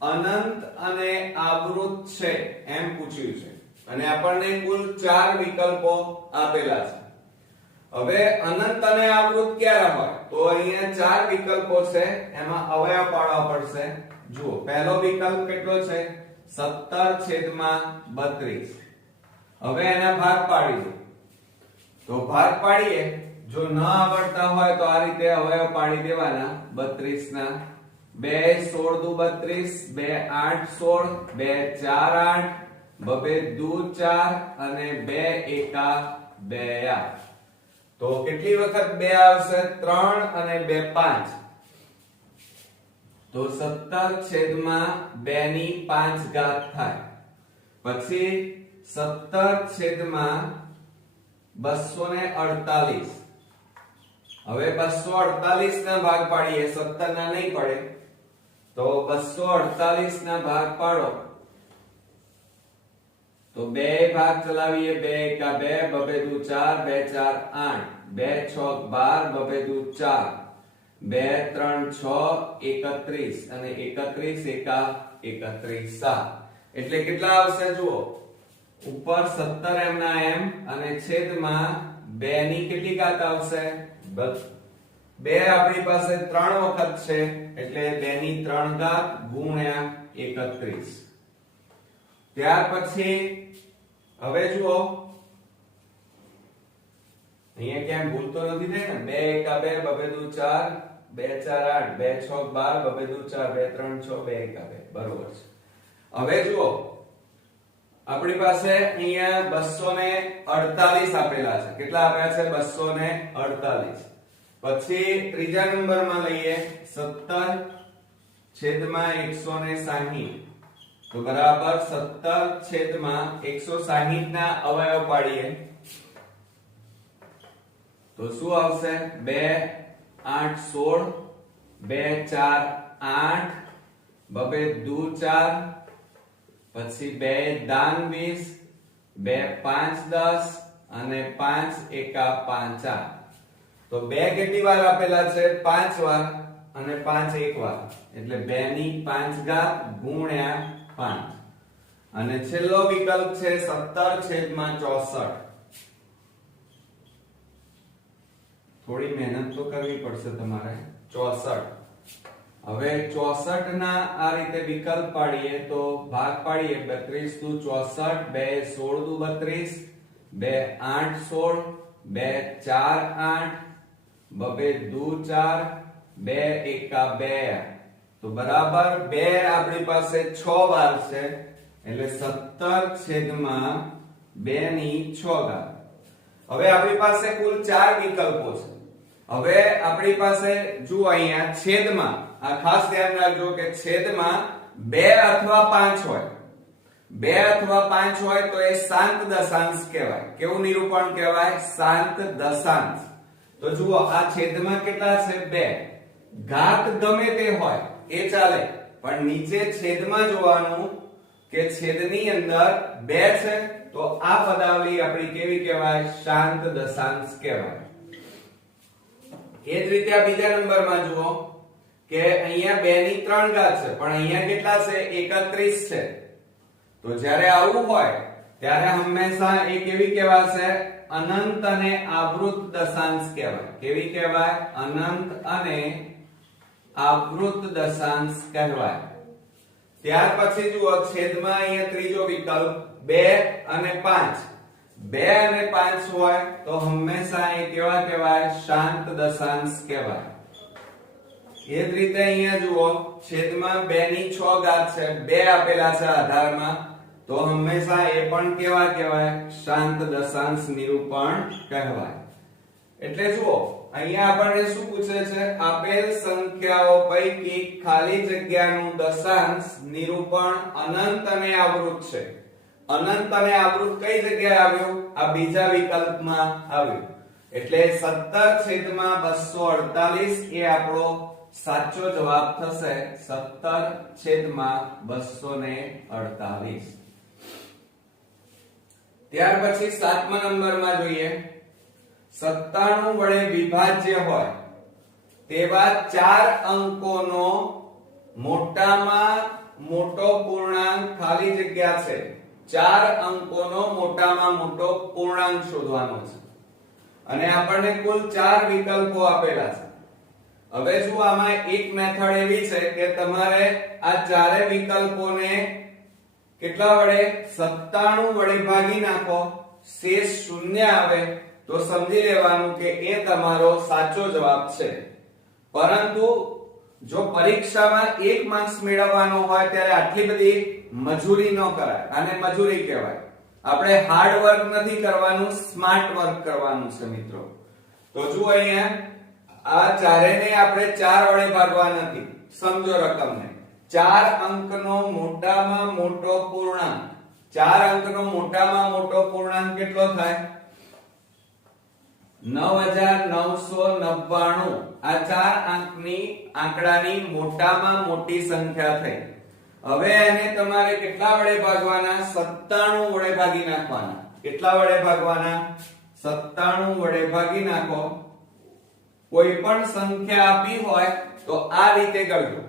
અનંત અને આવૃત છે એમ પૂછ્યું છે અને આપણને કુલ 4 વિકલ્પો આપેલા છે. હવે અનંત અને આવૃત ક્યારે હોય? તો અહીંયા ચાર વિકલ્પો છે, એમાં અવયવ પાડવા પડશે. જુઓ, પહેલો વિકલ્પ કેટલો છે? 17/32. હવે એના ભાગ પાડી દો. તો ભાગ પાડીએ, જો ન આવડતા હોય તો આ રીતે અવયવ પાડી દેવાના. 32 ના 2 16 દુ 32, 2 8 16, 2 4 8, બબે દુ 4 અને 2 એકા 2 8. તો કેટલી વખત 2 આવશે? 3 અને 2 5. તો 17/2 ની 5 ઘાત થાય. પછી 17/248. હવે 248 ના ભાગ પાડીએ, 17 ના નહીં પડે. તો 248 ના ભાગ પાડો તો બે ભાગ ચલાવીએ. 2 એકા 2, બબે દુ 4, 2 4 8, 2 6 12, બબે દુ 4, 2 3 6 31 અને 31 એકા 31 7. એટલે કેટલા આવશે? જુઓ, ઉપર 17 એમ ના એમ અને છેદમાં 2 ની કેટલી ઘાત આવશે? 2 આપણી પાસે 3 વખત છે, એટલે 2 ની 3 ઘાત ગુણ્યા 31. ત્યાર પછી હવે જુઓ, અહીંયા કેમ ભૂલ તો નથી થઈ ને? 2 એકા 2, બબે દુ 4, 2 4 8, 2 6 12, બબે દુ 4, 2 3 6, 2 એકા 2. બરોબર છે. હવે જુઓ, આપણી પાસે અહીંયા 248 આપેલા છે. કેટલા આપ્યા છે? 248. પછી ત્રીજા નંબરમાં લઈએ 17/160. તો બરાબર 17/160 ના અવયવ પાડીએ તો શું આવશે? 2 8 16, 2 4 8, બબે દુ 4, પછી 2 દાન 20, 2 5 10 અને 5 એકા 5 8. તો 2 કેટલી વાર આપેલા છે? 5 વાર અને 5 એક વાર, એટલે 2 ની 5 ઘાત ગુણ્યા 5. અને છેલ્લો વિકલ્પ છે 17/64. થોડી મહેનત તો કરવી પડશે તમારે. 64. હવે 64 ના આ રીતે વિકલ્પ પાડીએ તો ભાગ પાડીએ. 32 દુ 64, 2 16 દુ 32, 2 8 16, 2 4 8, બબે દુ 4, 2 એકા 2. તો બરાબર 2 આપણી પાસે 6 વાર છે, એટલે 17/2 ની 6 ઘાત. હવે આપણી પાસે કુલ 4 વિકલ્પો છે. હવે આપણી પાસે જુઓ, અહીંયા છેદમાં, આ ખાસ ધ્યાન રાખજો કે છેદમાં 2 અથવા 5 હોય. 2 અથવા 5 હોય તો એ શાંત દશાંશ કહેવાય. કેવું નિરૂપણ કહેવાય? શાંત દશાંશ. તો જુઓ, આ છેદમાં કેટલા છે? 2. ઘાત ગમે તે હોય એ ચાલે, પણ નીચે છેદમાં જોવાનું કે છેદની અંદર 2 છે, તો આ પદાવલી આપણી કેવી કહેવાય? શાંત દશાંશ કહેવાય. એ જ રીતે આ બીજા નંબરમાં જુઓ કે અહીંયા 2 ની 3 ઘાત છે, પણ અહીંયા કેટલા છે? 31 છે. તો જ્યારે આવું હોય ત્યારે હંમેશા એ કેવી કહેવાશે? અનંત અને આવૃત દશાંશ કહેવાય. કેવી કહેવાય? અનંત અને આવૃત દશાંશ કહેવાય. ત્યાર પછી જુઓ, છેદમાં અહીંયા ત્રીજો વિકલ્પ 2 અને 5. 2 અને 5 હોય તો હંમેશા એ કેવા કહેવાય? શાંત દશાંશ કહેવાય. એ જ રીતે અહીંયા જુઓ, છેદમાં 2 ની 6 ઘાત છે, 2 આપેલા છે આધારમાં, તો હંમેશા એ પણ કેવા કહેવાય? શાંત દશાંશ નિરૂપણ કહેવાય. એટલે જુઓ, અહીંયા આપણને શું પૂછે છે? આપેલ સંખ્યાઓ પૈકી ખાલી જગ્યાનું દશાંશ નિરૂપણ અનંત અને આવૃત છે. અનંત અને આવૃત કઈ જગ્યાએ આવ્યું? આ બીજા વિકલ્પમાં આવ્યું. એટલે 17/248 એ આપણો સાચો જવાબ થશે. 17/248. ત્યાર પછી 7મા નંબરમાં જોઈએ. 97 વડે વિભાજ્ય હોય તેવા 4 અંકોનો મોટામાં મોટો પૂર્ણાંક ખાલી જગ્યા છે. 4 અંકોનો મોટામાં મોટો પૂર્ણાંક શોધવાનો છે. અને આપણને કુલ 4 વિકલ્પો આપેલા છે. હવે જો આમાં એક મેથડ એવી છે કે તમારે આ ચારે વિકલ્પોને કેટલા વડે 97 વડે ભાગી નાખો, શેષ શૂન્ય આવે તો સમજી લેવાનું કે એ તમારો સાચો જવાબ છે. પરંતુ જો પરીક્ષામાં 1 માર્ક્સ મેળવવાનો હોય ત્યારે આટલી બધી મજૂરી ન કરાય. આને મજૂરી કહેવાય. આપણે હાર્ડ વર્ક નથી કરવાનું, સ્માર્ટ વર્ક કરવાનું છે મિત્રો. તો જુઓ અહીંયા આ ચારેને આપણે 4 વડે ભાગવા નથી. સમજો રકમને 4 અંકનો મોટામાં મોટો પૂર્ણાંક. 4 અંકનો મોટામાં મોટો પૂર્ણાંક કેટલો થાય? 9999. આ 4 અંકની આંકડાની મોટામાં મોટી સંખ્યા થઈ. હવે એને તમારે કેટલા વડે ભાગવાના? 97 વડે ભાગી નાખવાના. કેટલા વડે ભાગવાના? 97 વડે ભાગી નાખો. કોઈ પણ સંખ્યા આપી હોય તો આ રીતે કરજો.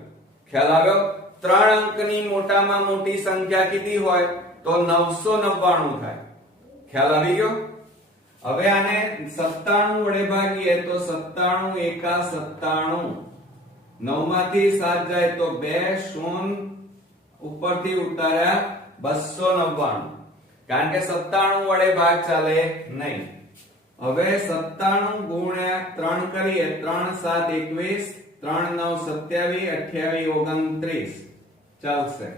ખ્યાલ આવ્યો? 3 અંકની મોટામાં મોટી સંખ્યા કીધી હોય તો 999 થાય. ખ્યાલ આવી ગયો? હવે આને 97 વડે ભાગીએ તો 97 એકા 97. 9 માંથી 7 જાય તો 2 શૂન્ય ઉપરથી ઉતાર્યા 299. કારણ કે 97 વડે ભાગ ચાલે નહીં. હવે 97 ગુણ્યા 3 કરીએ 3 7 21, 3 9 27, 28 29 ચાલશે.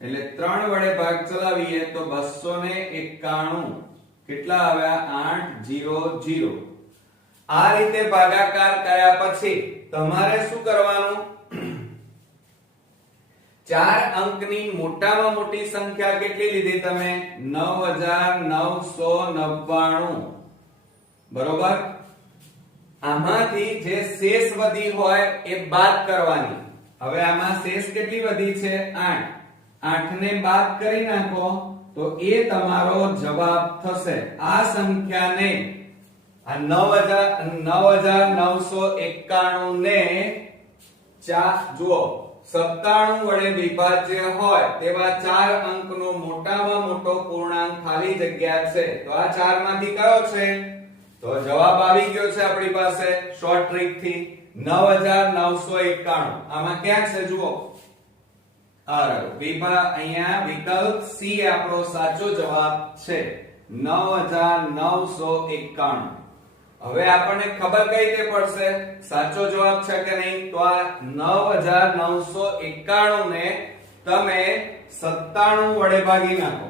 એટલે 3 વડે ભાગ ચલાવીએ તો 291. કેટલા આવ્યા? 800. આ રીતે ભાગાકાર કર્યા પછી તમારે શું કરવાનું? 4 અંકની મોટામાં મોટી સંખ્યા કેટલી લીધી તમે? 9999. બરોબર? આમાંથી જે શેષ વધી હોય એ બાદ કરવાની. હવે આમાં શેષ કેટલી વધી છે? 8. 8 ને બાદ કરી નાખો તો એ તમારો જવાબ થશે. આ સંખ્યાને આ 9991 ને જુઓ 97 વડે વિભાજ્ય હોય તેવા 4 અંકનો મોટામાં મોટો પૂર્ણાંક ખાલી જગ્યા છે. તો આ 4 માંથી કયો છે? તો જવાબ આવી ગયો છે આપણી પાસે શોર્ટ ટ્રીક થી 9991. આમાં ક્યાં છે જુઓ? અહીંયા વિકલ્પ સી આપણો સાચો જવાબ છે 9991. હવે આપણને ખબર કઈ રીતે પડશે સાચો જવાબ છે કે નહીં? તો આ 9991 ને તમે 97 વડે ભાગી નાખો.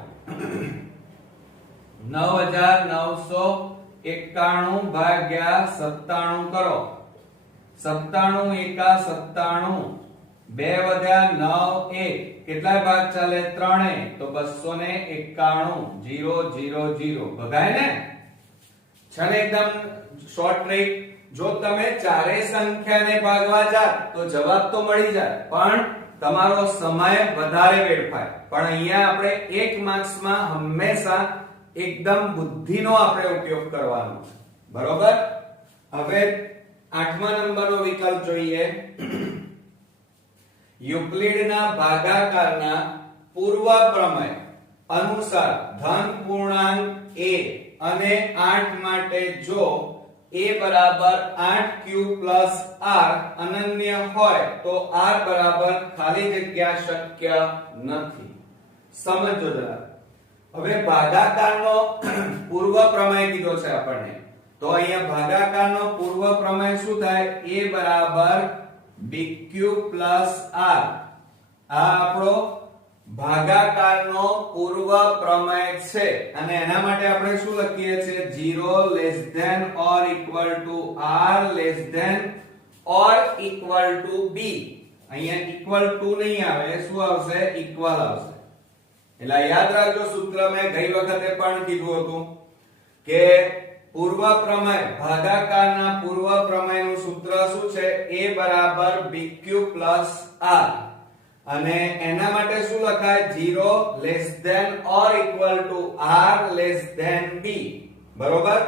9991 ભાગ્યા 97 કરો. 97 એકા 97. 2 વધ્યા 9 1. કેટલા ભાગ ચાલે? 3. તો 291. 0 0 0. ભગાય ને? છે ને એકદમ શોર્ટ ટ્રીક. જો તમે ચારેય સંખ્યાને ભાગવા જાત તો જવાબ તો મળી જાય, પણ તમારો સમય વધારે વેડફાય. પણ અહીંયા આપણે 1 માર્ક્સમાં હંમેશા એકદમ બુદ્ધિનો આપણે ઉપયોગ કરવાનો છે. બરોબર? હવે 8મા નંબરનો વિકલ્પ જોઈએ. યુક્લિડના ભાગાકારના પૂર્વ પ્રમેય અનુસાર ધન પૂર્ણાંક a અને 8 માટે જો a બરાબર 8q r અનન્ય હોય તો r બરાબર ખાલી જગ્યા શક્ય નથી. સમજો જરા. હવે ભાગાકારનો પૂર્વ પ્રમેય કીધો છે આપણને. તો અહીંયા ભાગાકારનો પૂર્વ પ્રમેય શું થાય? a બરાબર bq r. આ આપણો ભાગાકારનો પૂર્વ પ્રમેય છે અને એના માટે આપણે શું લખીએ છીએ? 0 less than or equal to r less than or equal to b. અહીંયા equal to નહીં આવે, શું આવશે? equal આવશે. એટલે યાદ રાખજો સૂત્ર મેં ગઈ વખતે પણ કીધું હતું કે પૂર્વ પ્રમેય ભાગાકારના પૂર્વ પ્રમેયનું સૂત્ર શું છે? a બરાબર bq r. અને એના માટે શું લખાય? 0 less than or equal to r less than b. બરોબર?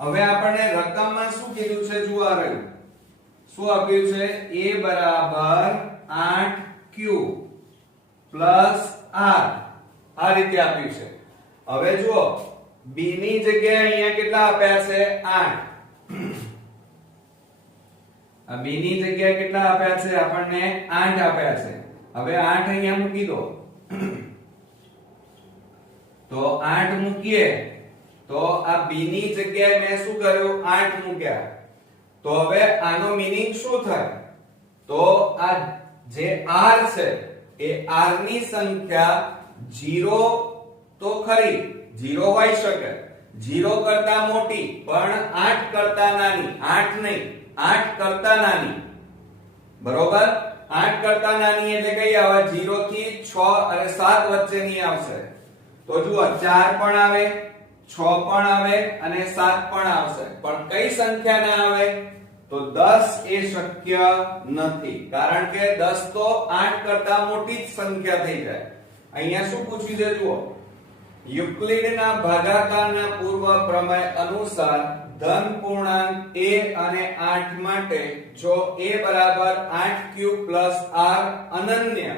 હવે આપણને રકમમાં શું કીધું છે? જુઓ આ રહ્યું. શું આપ્યું છે? a બરાબર 8q r. આ રીતે આપ્યું છે. હવે જુઓ b ની જગ્યાએ અહીંયા કેટલા આપ્યા છે 8 આ b ની જગ્યાએ કેટલા આપ્યા છે આપણને 8 આપ્યા છે હવે 8 અહીંયા મૂકી દો તો 8 મૂકીએ તો આ b ની જગ્યાએ મેં શું કર્યું 8 મૂક્યા તો હવે આનો મીનિંગ શું થાય તો આ જે r છે એ r ની સંખ્યા 0 તો ખરી 0 હોઈ શકે 0 કરતા મોટી પણ 8 કરતા નાની 8 નહીં 8 કરતા નાની બરોબર 8 કરતા નાની એટલે કઈ આવે 0 થી 6 અને 7 વચ્ચેની આવશે તો જુઓ 4 પણ આવે 6 પણ આવે અને 7 પણ આવશે પણ કઈ સંખ્યા ના આવે તો 10 એ શક્ય નથી કારણ કે 10 તો 8 કરતા મોટી જ સંખ્યા થઈ જાય અહીંયા શું પૂછ્યું છે જુઓ યુક્લિડના ભાગાકારના પૂર્વ પ્રમેય અનુસાર ધન પૂર્ણાંક a અને 8 માટે જો a બરાબર 8q r અનન્ય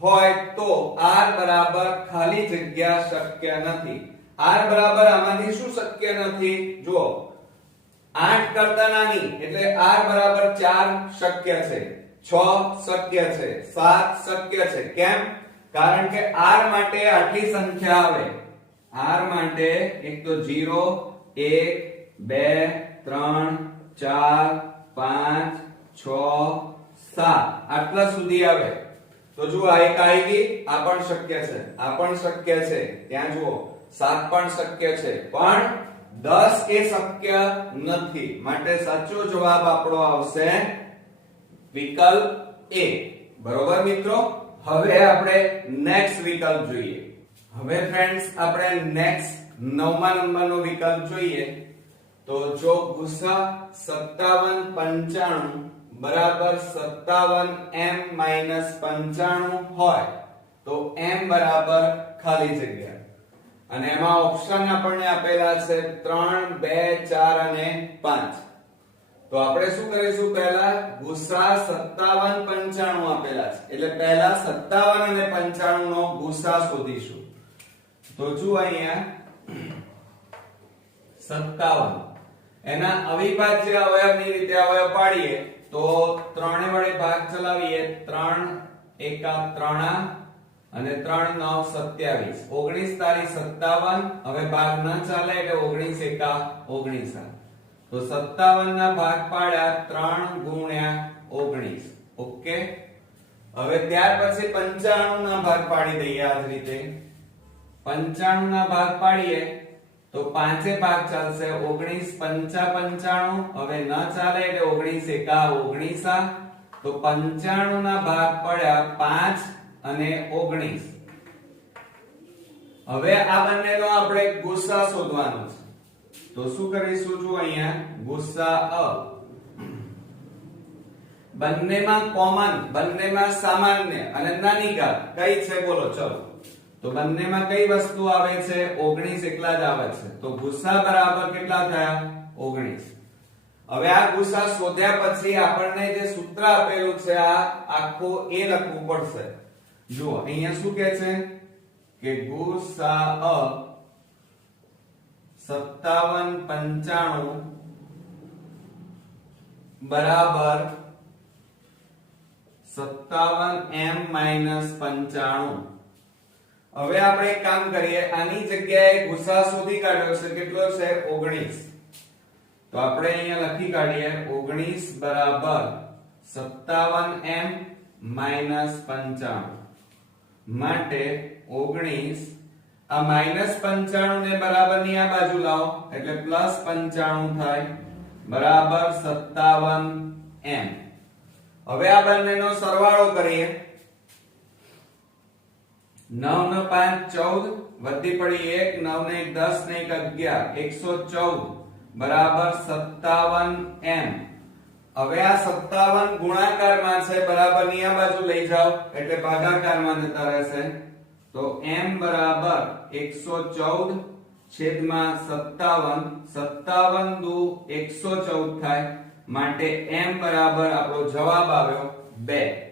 હોય તો r બરાબર ખાલી જગ્યા શક્ય નથી r બરાબર આમાંથી શું શક્ય નથી જુઓ 8 કરતા નાની એટલે r બરાબર 4 શક્ય છે 6 શક્ય છે 7 શક્ય છે કેમ કારણ કે r માટે આટલી સંખ્યા આવે r માટે એક તો 0 1 2 3 4 5 6 7 આટલા સુધી આવે તો જુઓ આ એક આવી ગઈ આ પણ શક્ય છે આ પણ શક્ય છે ત્યાં જુઓ 7 પણ શક્ય છે પણ 10 એ શક્ય નથી માટે સાચો જવાબ આપણો આવશે વિકલ્પ A બરોબર મિત્રો હવે આપણે નેક્સ્ટ વિકલ્પ જોઈએ હવે ફ્રેન્ડ્સ આપણે નેક્સ્ટ 9મા નંબરનો વિકલ્પ જોઈએ તો જો ગુસા 57 95 બરાબર 57m 95 હોય તો m બરાબર ખાલી જગ્યા અને એમાં ઓપ્શન આપણને આપેલા છે 3 2 4 અને 5 તો આપણે શું કરીશું પહેલા ગુસા 57 95 આપેલા છે એટલે પહેલા 57 અને 95 નો ગુસા શોધીશું તો જો અહીંયા 57 એના અવિભાજ્ય અવયવની રીતે અવયવ પાડીએ તો 3 વડે ભાગ ચલાવીએ 3 એકા 3 અને 3 9 27 19 તારી 57 હવે ભાગ ન ચાલે એટલે 19 એકા 19 તો 57 ના ભાગ પાડ્યા 3 ગુણ્યા 19 ઓકે હવે ત્યાર પછી 95 ના ભાગ પાડી દઈએ આ રીતે 95 ના ભાગ પાડીએ તો પાંચે ભાગ ચાલશે 19 પંચા 95 હવે ન ચાલે એટલે 19 એકા 19 તો 95 ના ભાગ પડ્યા 5 અને 19 હવે આ બંનેનો આપણે ગુસા શોધવાનો છે તો શું કરીશું જો અહીંયા ગુસા બંનેમાં કોમન બંનેમાં સામાન્ય અને નાની ઘાત કઈ છે બોલો ચલો તો બંનેમાં કઈ વસ્તુ આવે છે 19 એકલા જ આવે છે તો ગુસા બરાબર કેટલા થયા 19 હવે આ ગુસા શોધ્યા પછી આપણને જે સૂત્ર આપેલું છે આ આખું એ લખવું પડશે જુઓ અહીંયા શું કહે છે કે ગુસા 57 95 બરાબર 57m 95 હવે આપણે એક કામ કરીએ આની જગ્યાએ ગુસા શોધી કાઢ્યો છે કેટલો છે 19 તો આપણે અહીંયા લખી કાઢીએ 19 બરાબર 57m 95 માટે 19 આ -95 ને બરાબર ની આ બાજુ લાવો એટલે +95 થાય બરાબર 57m હવે આ બંનેનો સરવાળો કરીએ 9 ને 5 14 વધી પડી 1 9 ને 1 10 ને 1 11 114 બરાબર 57m હવે આ 57 ગુણાકારમાં છે બરાબર ની આ બાજુ લઈ જાઓ એટલે ભાગાકારમાં જતા રહેશે તો m બરાબર 114 છેદમાં 57 57 દુ 114 થાય માટે m બરાબર આપણો જવાબ આવ્યો 2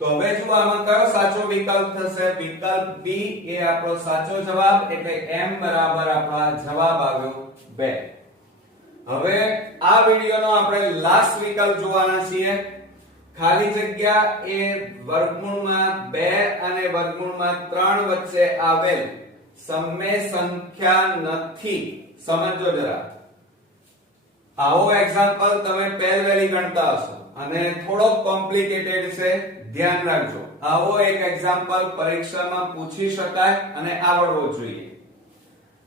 તો હવે જો આમાં કયો સાચો વિકલ્પ થશે? વિકલ્પ બી એ આપણો સાચો જવાબ, એટલે m બરાબર આપણા જવાબ આવ્યો 2. હવે આ વિડિયોનો આપણે લાસ્ટ વિકલ્પ જોવાના છીએ. ખાલી જગ્યા એ વર્ગમૂળમાં 2 અને વર્ગમૂળમાં 3 વચ્ચે આવેલ સમય સંખ્યા નથી. સમજો જરા. આવો એક્ઝામ્પલ તમે પહેલવેલી ગણતા હશો અને થોડો કોમ્પ્લિકેટેડ છે, ધ્યાન રાખજો. આવો એક એક્ઝામ્પલ પરીક્ષામાં પૂછી શકાય અને આવડવો જોઈએ.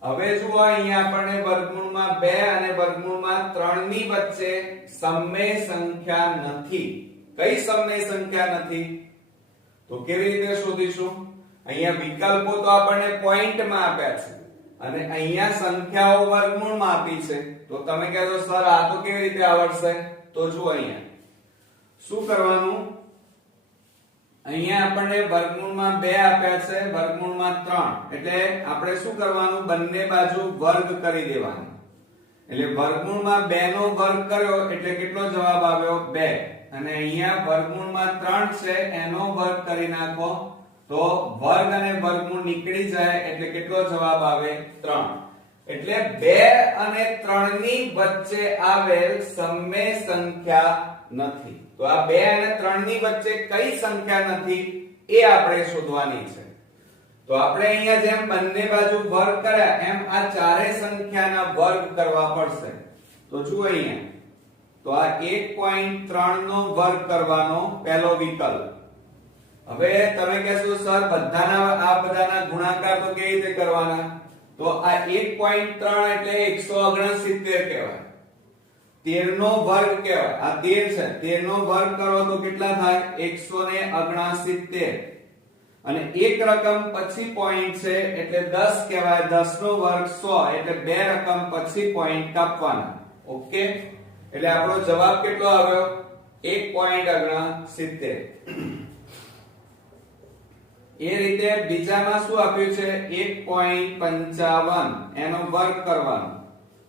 હવે જુઓ, અહીંયા આપણને વર્ગમૂળમાં 2 અને વર્ગમૂળમાં 3 ની વચ્ચે સમય સંખ્યા નથી. કઈ સમય સંખ્યા નથી? તો કેવી રીતે શોધીશું? અહીંયા વિકલ્પો તો આપણને પોઈન્ટમાં આપ્યા છે અને અહીંયા સંખ્યાઓ વર્ગમૂળમાં આપી છે. તો તમે કહેજો સર આ તો કેવી રીતે આવડશે? તો જુઓ, અહીંયા શું કરવાનું? અહીંયા આપણને વર્ગમૂળમાં 2 આપ્યા છે, વર્ગમૂળમાં 3, એટલે આપણે શું કરવાનું? બંને બાજુ વર્ગ કરી દેવાનું. એટલે વર્ગમૂળમાં 2 નો વર્ગ કર્યો એટલે કેટલો જવાબ આવ્યો? 2. અને અહીંયા વર્ગમૂળમાં 3 છે, એનો વર્ગ કરી નાખો તો વર્ગ અને વર્ગમૂળ નીકળી જાય એટલે કેટલો જવાબ આવે? 3. એટલે 2 અને 3 ની વચ્ચે આવેલ સમય સંખ્યા નથી. તો આ 2 અને 3 ની વચ્ચે કઈ સંખ્યા નથી એ આપણે શોધવાની છે. તો આપણે અહીંયા જેમ બંને બાજુ વર્ગ કર્યા એમ આ ચારે સંખ્યાના વર્ગ કરવા પડશે. તો જુઓ અહીંયા, તો આ 1.3 નો વર્ગ કરવાનો પહેલો વિકલ્પ. હવે તમે કહેશો સર બધાના ગુણાકાર તો કેવી રીતે કરવાના? તો આ 1.3 એટલે 169 કહેવાય. 13 નો વર્ગ કહેવાય. આ 13 છે, 13 નો વર્ગ કરો તો કેટલા થાય? 169. અને એક રકમ પછી પોઈન્ટ છે એટલે 10 કહેવાય. 10 નો વર્ગ 100 એટલે બે રકમ પછી પોઈન્ટ કાપવાના. ઓકે, એટલે આપણો જવાબ કેટલો આવ્યો? 1.69. એ રીતે બીજામાં શું આપ્યું છે? 1.55 એનો વર્ગ કરવાનો.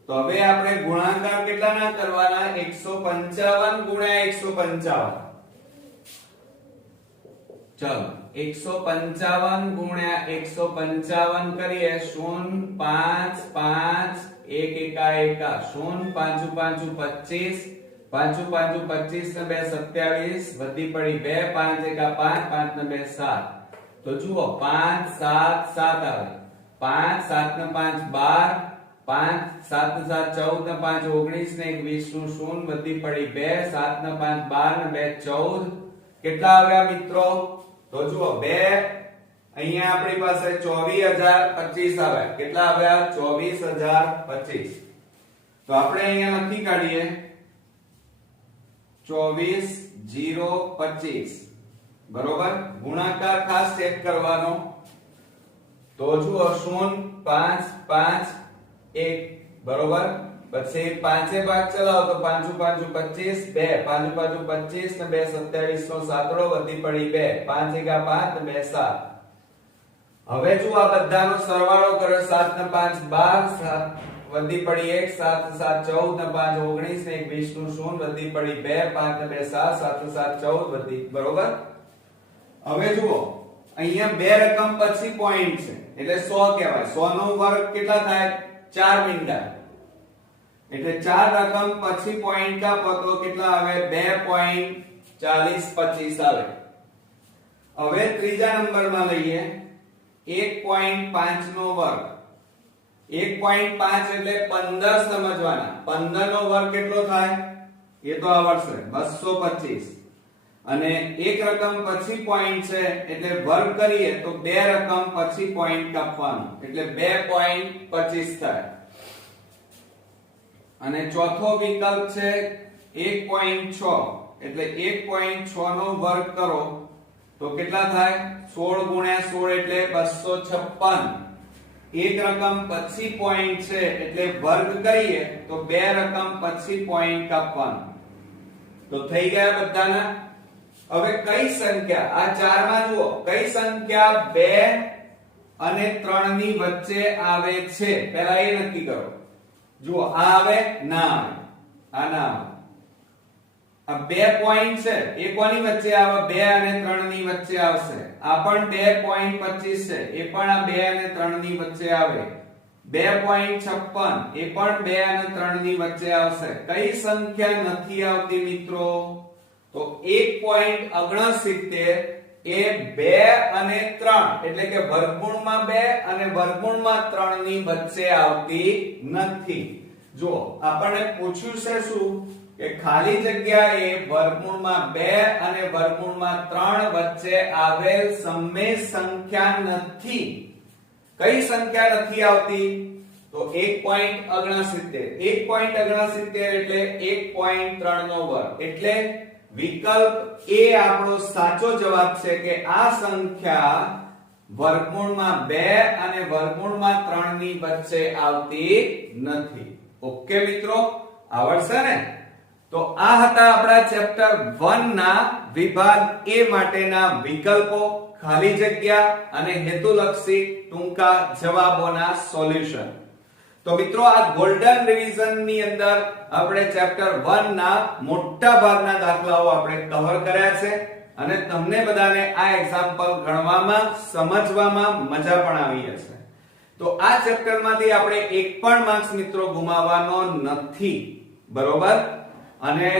તો હવે આપણે ગુણાકાર કેટલાના કરવાના? 155 ગુણ્યા 155. ચાલો 155 ગુણ્યા 155 કરીએ. 0 5 5 1 એકા એકા 0 5 5 25 5 5 25 ને 2 27 વધી પડી 2 5 એકા 5 5 ને 2 7. તો જુઓ 5 7 7 આવે. 5 7 ને 5 12, 5 7 7 14 ને 5 19 ને 20 નું 0 વધી પડી 2, 7 ને 5 12 ને 2 14. કેટલા આવ્યા મિત્રો? તો જુઓ 2 અહીંયા આપણી પાસે 24025 આવ્યા. કેટલા આવ્યા? 24025. તો આપણે અહીંયા લખી કાઢીએ 24025. બરોબર. ગુણાકાર ખાસ ચેક કરવાનો. તો જુઓ 0 5 5 1 બરોબર. પછી 5 ભાગ ચલાવો તો 5 5 25 2 5 5 25 ને 2 27 નો સાતડો વધી પડી 2 5 એકા 5 ને 2 7. હવે જો આ બધાનો સરવાળો કર્યો 7 ને 5 12 વધી પડી 1 7 7 14 ને 5 19 ને 20 નું 0 વધી પડી 2 5 ને 2 7 7 7 14 વધી. બરોબર. હવે જુઓ અહીંયા બે રકમ પછી પોઈન્ટ છે એટલે 100 કહેવાય. 100 નો વર્ગ કેટલા થાય? 4 મીંડા. એટલે 4 રકમ પછી પોઈન્ટ કાપો તો કેટલા આવે? 2.4025 આવે. હવે ત્રીજા નંબરમાં લઈએ 1.5 નો વર્ગ. 1.5 એટલે 15 સમજવાના. 15 નો વર્ગ કેટલો થાય? એ તો આવડશે 225. અને એક રકમ પછી પોઈન્ટ છે એટલે વર્ગ કરીએ તો બે રકમ પછી પોઈન્ટ કાપવાનું એટલે 2.25 થાય. અને ચોથો વિકલ્પ છે 1.6 એટલે 1.6 નો વર્ગ કરો તો કેટલા થાય? 16 ગુણ્યા 16 એટલે 256. એક રકમ પછી પોઈન્ટ છે એટલે વર્ગ કરીએ તો બે રકમ પછી પોઈન્ટ કાપવાનું. તો થઈ ગયા બધાના. હવે કઈ સંખ્યા આ ચારમાં જુઓ કઈ સંખ્યા 2 અને 3 ની વચ્ચે આવે છે? પહેલા એ નક્કી કરો. જુઓ આ આવે? ના આવે. આ ના આવે. આ 2 પોઈન્ટ છે એ કોની વચ્ચે આવે 2 અને 3 ની વચ્ચે આવશે આ પણ 2.25 છે એ પણ આ 2 અને 3 ની વચ્ચે આવે 2.56 એ પણ 2 અને 3 ની વચ્ચે આવશે કઈ સંખ્યા નથી આવતી મિત્રો તો 1.69 એ 2 અને 3 એટલે કે વર્ગમૂળમાં 2 અને વર્ગમૂળમાં 3 ની વચ્ચે આવતી નથી જો આપણને પૂછ્યું છે શું કે ખાલી જગ્યા એ વર્ગમૂળમાં 2 અને વર્ગમૂળમાં 3 વચ્ચે આવેલ સમમેય સંખ્યા નથી કઈ સંખ્યા નથી આવતી તો 1.69 એટલે 1.3 નો વર્ગ એટલે વિકલ્પ એ આપણો સાચો જવાબ છે કે આ સંખ્યા વર્ગમૂળમાં 2 અને વર્ગમૂળમાં 3 ની વચ્ચે આવતી નથી ઓકે મિત્રો આવડશે ને તો આ હતા આપણા ચેપ્ટર 1 ના વિભાગ A માટેના વિકલ્પો ખાલી જગ્યા અને હેતુલક્ષી ટૂંકા જવાબોના સોલ્યુશન તો મિત્રો આ ગોલ્ડન રિવિઝન ની અંદર આપણે ચેપ્ટર 1 ના મોટા ભાગના દાખલાઓ આપણે કવર કર્યા છે અને તમને બધાને આ એક્ઝામ્પલ ગણવામાં સમજવામાં મજા પણ આવી હશે તો આ ચેપ્ટર માંથી આપણે એક પણ માર્ક્સ મિત્રો ગુમાવવાનો નથી બરોબર અને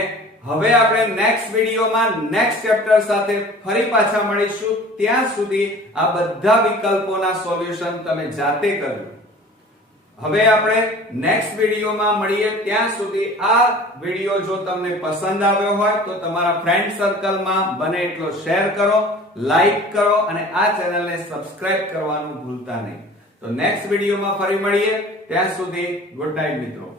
હવે આપણે નેક્સ્ટ વિડિયોમાં નેક્સ્ટ ચેપ્ટર સાથે ફરી પાછા મળીશું ત્યાં સુધી આ બધા વિકલ્પોના સોલ્યુશન તમે જાતે કરજો હવે આપણે નેક્સ્ટ વિડિયોમાં મળીએ ત્યાં સુધી આ વિડિયો જો તમને પસંદ આવ્યો હોય તો તમારા ફ્રેન્ડ સર્કલમાં બને એટલો શેર કરો લાઈક કરો અને આ ચેનલને સબસ્ક્રાઇબ કરવાનું ભૂલતા નહીં તો નેક્સ્ટ વિડિયોમાં ફરી મળીએ ત્યાં સુધી ગુડ નાઈટ મિત્રો